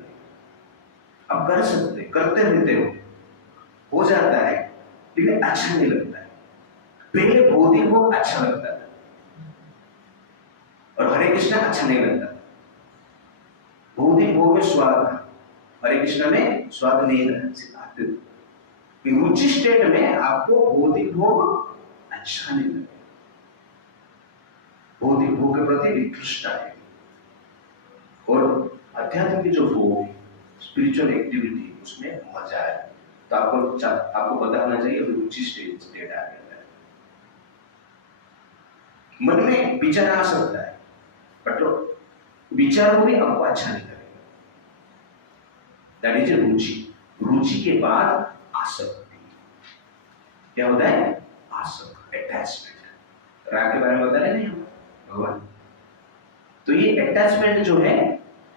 आप कर सकते, करते रहते हो जाता है, लेकिन अच्छा नहीं लगता है। पहले भौतिक भोग अच्छा लगता था और हरे कृष्ण अच्छा नहीं लगता था। भौतिक भोग में स्वाद था, हरे कृष्ण में स्वाद नहीं था। रुचि स्टेट में आपको भौतिक भोग अच्छा नहीं लगेगा, भौतिक भोग के प्रति विकृष्ट है। और अध्यात्म की जो भोग है, स्पिरिचुअल एक्टिविटी, उसमें मजा है। तो आपको पता होना चाहिए रुचि स्टेट आ गया है। मन में विचार आ सकता है, बट विचार को भी आपको अच्छा नहीं लगेगा। दैट इज रुचि। रुचि के बाद आसक्ति। क्या होता है? आसक्ति, अटैचमेंट। राग के बारे में बता रहे नहीं हम भगवान। तो ये अटैचमेंट जो है,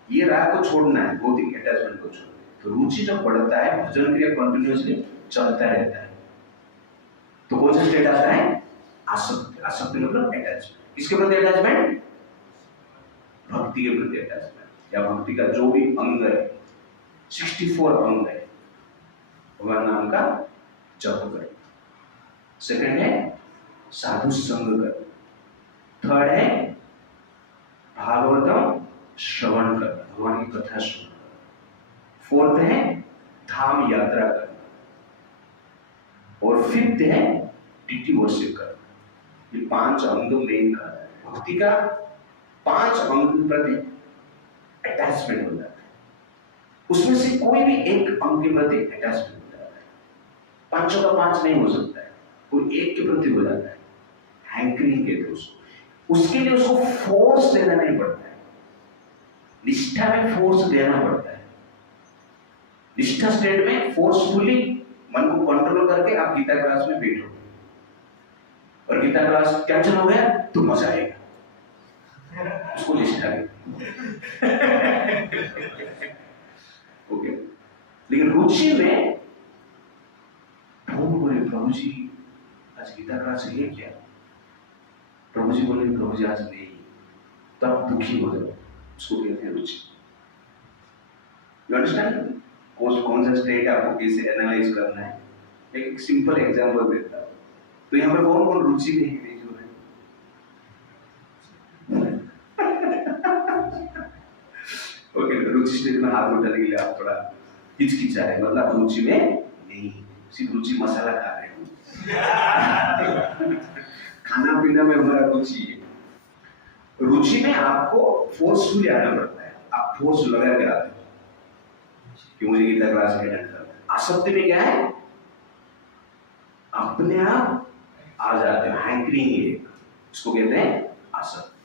ये राग को छोड़ना है, भौतिक अटैचमेंट को छोड़ना है। तो रुचि जब बढ़ता है, भजन क्रिया कंटिन्यूअसली चलता रहता है, तो कौन सा स्टेट आता है? आसक्ति। आसक्ति मतलब अटैचमेंट। किसके प्रति अटैचमेंट? भक्ति के प्रति अटैचमेंट, या भक्ति का जो भी अंग है, 64 अंग है, भगवान नाम का जप करें। सेकंड है साधु संग कर। थर्ड है भागवतम श्रवण करना, भगवान की कथा श्रवण करना। फोर्थ है धाम यात्रा करना। और फिफ्थ है डिटी वर्शिप करना। ये 5 अंग मेन का है। भक्ति का 5 अंग के प्रति अटैचमेंट हो जाता है, उसमें से कोई भी एक अंग के प्रति अटैचमेंट हो जाता है। 5 का 5 नहीं हो सकता है, कोई एक के प्रति हो जाता है। हैंकरिंग कहते हैं उसको। उसके लिए उसको फोर्स देना नहीं पड़ता है, निष्ठा में फोर्स देना पड़ता है। निष्ठा स्टेट में फोर्सफुली मन को कंट्रोल करके आप गीता क्लास में बैठो, और गीता क्लास कैंसिल हो गया तो मजा आएगा, उसको निष्ठा है। ओके। लेकिन रुचि में बोले प्रभु जी आज गीता क्लास है क्या? प्रभु जी बोले प्रभु जी आज नहीं, तब दुखी हो जाओ, उसको कहते हैं रुचि। You understand? कौन सा स्टेट आपको कैसे एनालाइज करना है? एक सिंपल एग्जांपल देता हूं। तो यहाँ पर कौन कौन रुचि नहीं है जो है? ओके, रुचि स्टेट में हाथ उठाने के लिए आप थोड़ा हिचकिचा है, मतलब रुचि में नहीं, सिर्फ रुचि मसाला खा रहे हो। खाना पीना में हमारा रुचि है। रुचि में आपको फोर्सफुली आना पड़ता है, आप फोर्स लगा के आते हो कि मुझे गीता क्लास अटेंड करना है। आसक्ति में क्या है? अपने आप आ जाते हो, हैंकरिंग है, इसको कहते हैं आसक्ति।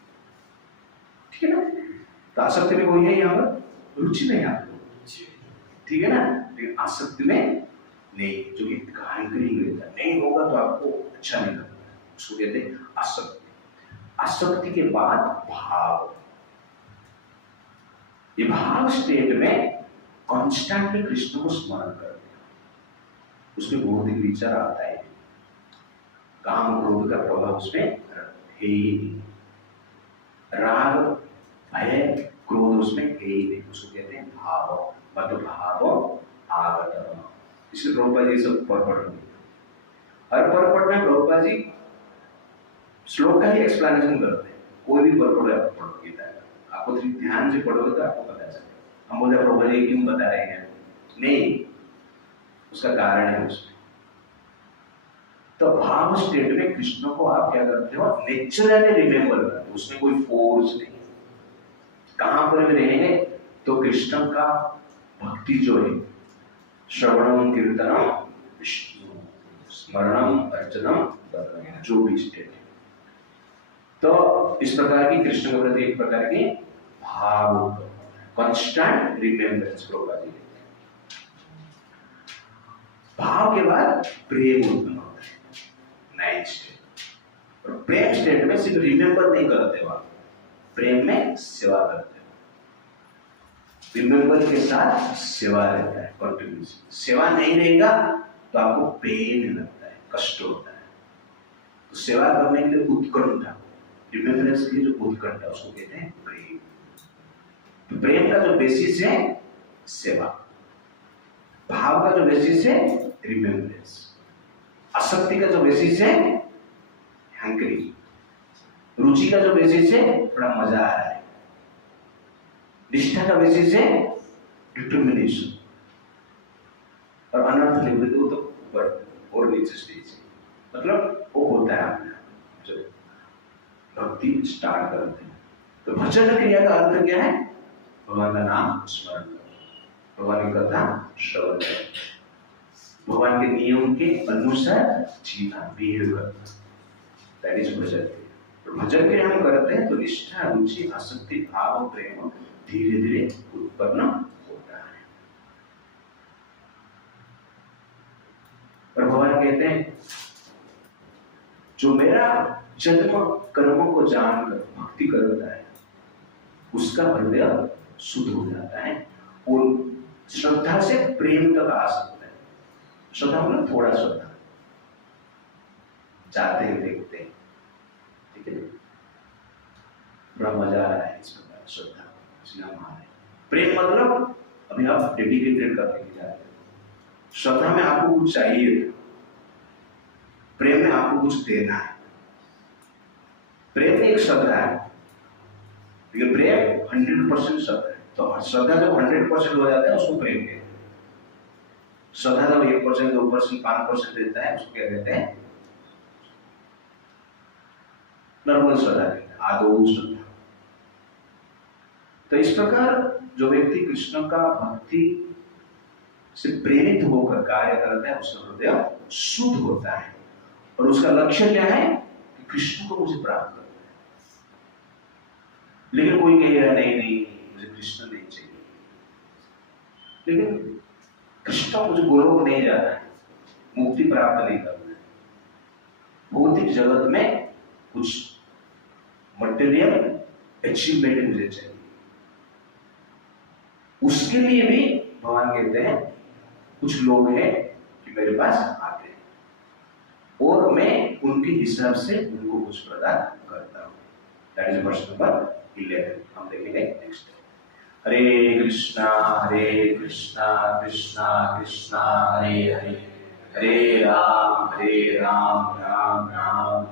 ठीक है ना? तो आसक्ति में कोई है यहाँ पर? रुचि नहीं आपको, ठीक है ना? लेकिन आसक्ति में नहीं, जो कि हैंकरिंग रहता है, नहीं होगा तो आपको अच्छा नहीं लगता, उसको कहते हैं आसक्ति। आसक्ति के बाद भाव। ये भाव स्टेट में कॉन्स्टेंटली कृष्ण को स्मरण करते हैं, उसमें बौद्धिक विचार आता है, काम क्रोध का प्रभाव उसमें है ही नहीं, राग भय क्रोध उसमें है ही नहीं, उसको कहते हैं भाव। मतलब भाव आगत। इसलिए प्रभुपाद जी सब परपट में, हर परपट में प्रभुपाद जी श्लोक का ही एक्सप्लेनेशन करते हैं। कोई भी परपट आप पढ़ गीता है, आपको ध्यान से पढ़ोगे तो आपको पता चलेगा। हम बोलते हैं प्रभुपाद जी क्यों बता रहे हैं? नहीं, उसका कारण है उसमें। तो भाव स्टेट में कृष्ण को आप क्या करते हो? नेचुरली रिमेंबर करते हो, उसमें कोई फोर्स नहीं। कहां पर भी रहेंगे तो कृष्ण का भक्ति जो है, श्रवणम कीर्तनम विष्णु स्मरणम अर्चनम दर्शनम, जो भी स्टेट है। तो इस प्रकार की कृष्ण के प्रति एक प्रकार के भाव, कांस्टेंट रिमेम्बरेंस प्रभुपाद जी। भाव के बाद प्रेम उत्पन्न होता है, नाइन्थ स्टेट। और प्रेम स्टेट में सिर्फ रिमेंबर नहीं करते हो, प्रेम में सेवा करते हो। रिमेंबर के साथ सेवा रहता है, कंटिन्यूस। सेवा नहीं रहेगा तो आपको पेन लगता है, कष्ट होता है। तो सेवा करने के लिए उत्कंठा, रिमेम्बरेंस के लिए जो उत्कंठा, उसको कहते हैं प्रेम। तो प्रेम का जो बेसिस है सेवा, भाव का जो बेसिस है रिमेम्बरेंस, आसक्ति का जो बेसिस है हैंकरिंग, रुचि का जो बेसिस है थोड़ा मजा आ रहा है, निष्ठा का बेसिस है डिटर्मिनेशन, और अनर्थ निवृत्ति वो तो ऊपर और नीचे स्टेज है। मतलब वो होता है आपने जब भक्ति स्टार्ट करते हैं। तो भजन क्रिया का अर्थ क्या है? भगवान का नाम स्मरण करो, भगवान की कथा श्रवण करो, भगवान के नियम के अनुसार जीना, बिहेव करना, दैट इज भजन क्रिया। तो भजन क्रिया हम करते हैं तो निष्ठा, रुचि, आसक्ति, भाव, प्रेम धीरे धीरे उत्पन्न होता है। और भगवान कहते हैं जो मेरा जन्म कर्मों को जानकर भक्ति करता है उसका हृदय शुद्ध हो जाता है और श्रद्धा से प्रेम तक आ सकता है। श्रद्धा मतलब थोड़ा श्रद्धा, जाते हैं देखते हैं, ठीक है, बड़ा मजा आ रहा है इस प्रकार श्रद्धा प्रेम मतलब अभी आप डेडिकेटेड करने की जा रहे हो। श्रद्धा में आपको कुछ चाहिए, प्रेम में आपको कुछ देना है। प्रेम एक श्रद्धा है, लेकिन प्रेम 100% श्रद्धा है। तो श्रद्धा जब 100% हो जाता है उसको प्रेम कहते हैं। श्रद्धा जब 1%, 2%, 5% देता है उसको क्या कहते हैं? नॉर्मल श्रद्धा कहते हैं, आदो श्रद्धा। तो इस प्रकार जो व्यक्ति कृष्ण का भक्ति से प्रेरित होकर कार्य करता है उसका हृदय शुद्ध होता है और उसका लक्ष्य क्या है कि कृष्ण को मुझे प्राप्त करना है। लेकिन कोई कहेगा नहीं नहीं मुझे कृष्ण नहीं चाहिए, लेकिन कृष्ण मुझे गोलोक नहीं जाना है, मुक्ति प्राप्त नहीं करना है, भौतिक जगत में कुछ मटेरियल अचीवमेंट मुझे चाहिए, उसके लिए भी भगवान कहते हैं कुछ लोग हैं कि मेरे पास आते हैं और मैं उनके हिसाब से उनको कुछ प्रदान करता हूँ। That is verse number 11। हम देखेंगे नेक्स्ट। हरे कृष्णा कृष्णा कृष्णा हरे हरे, हरे राम राम राम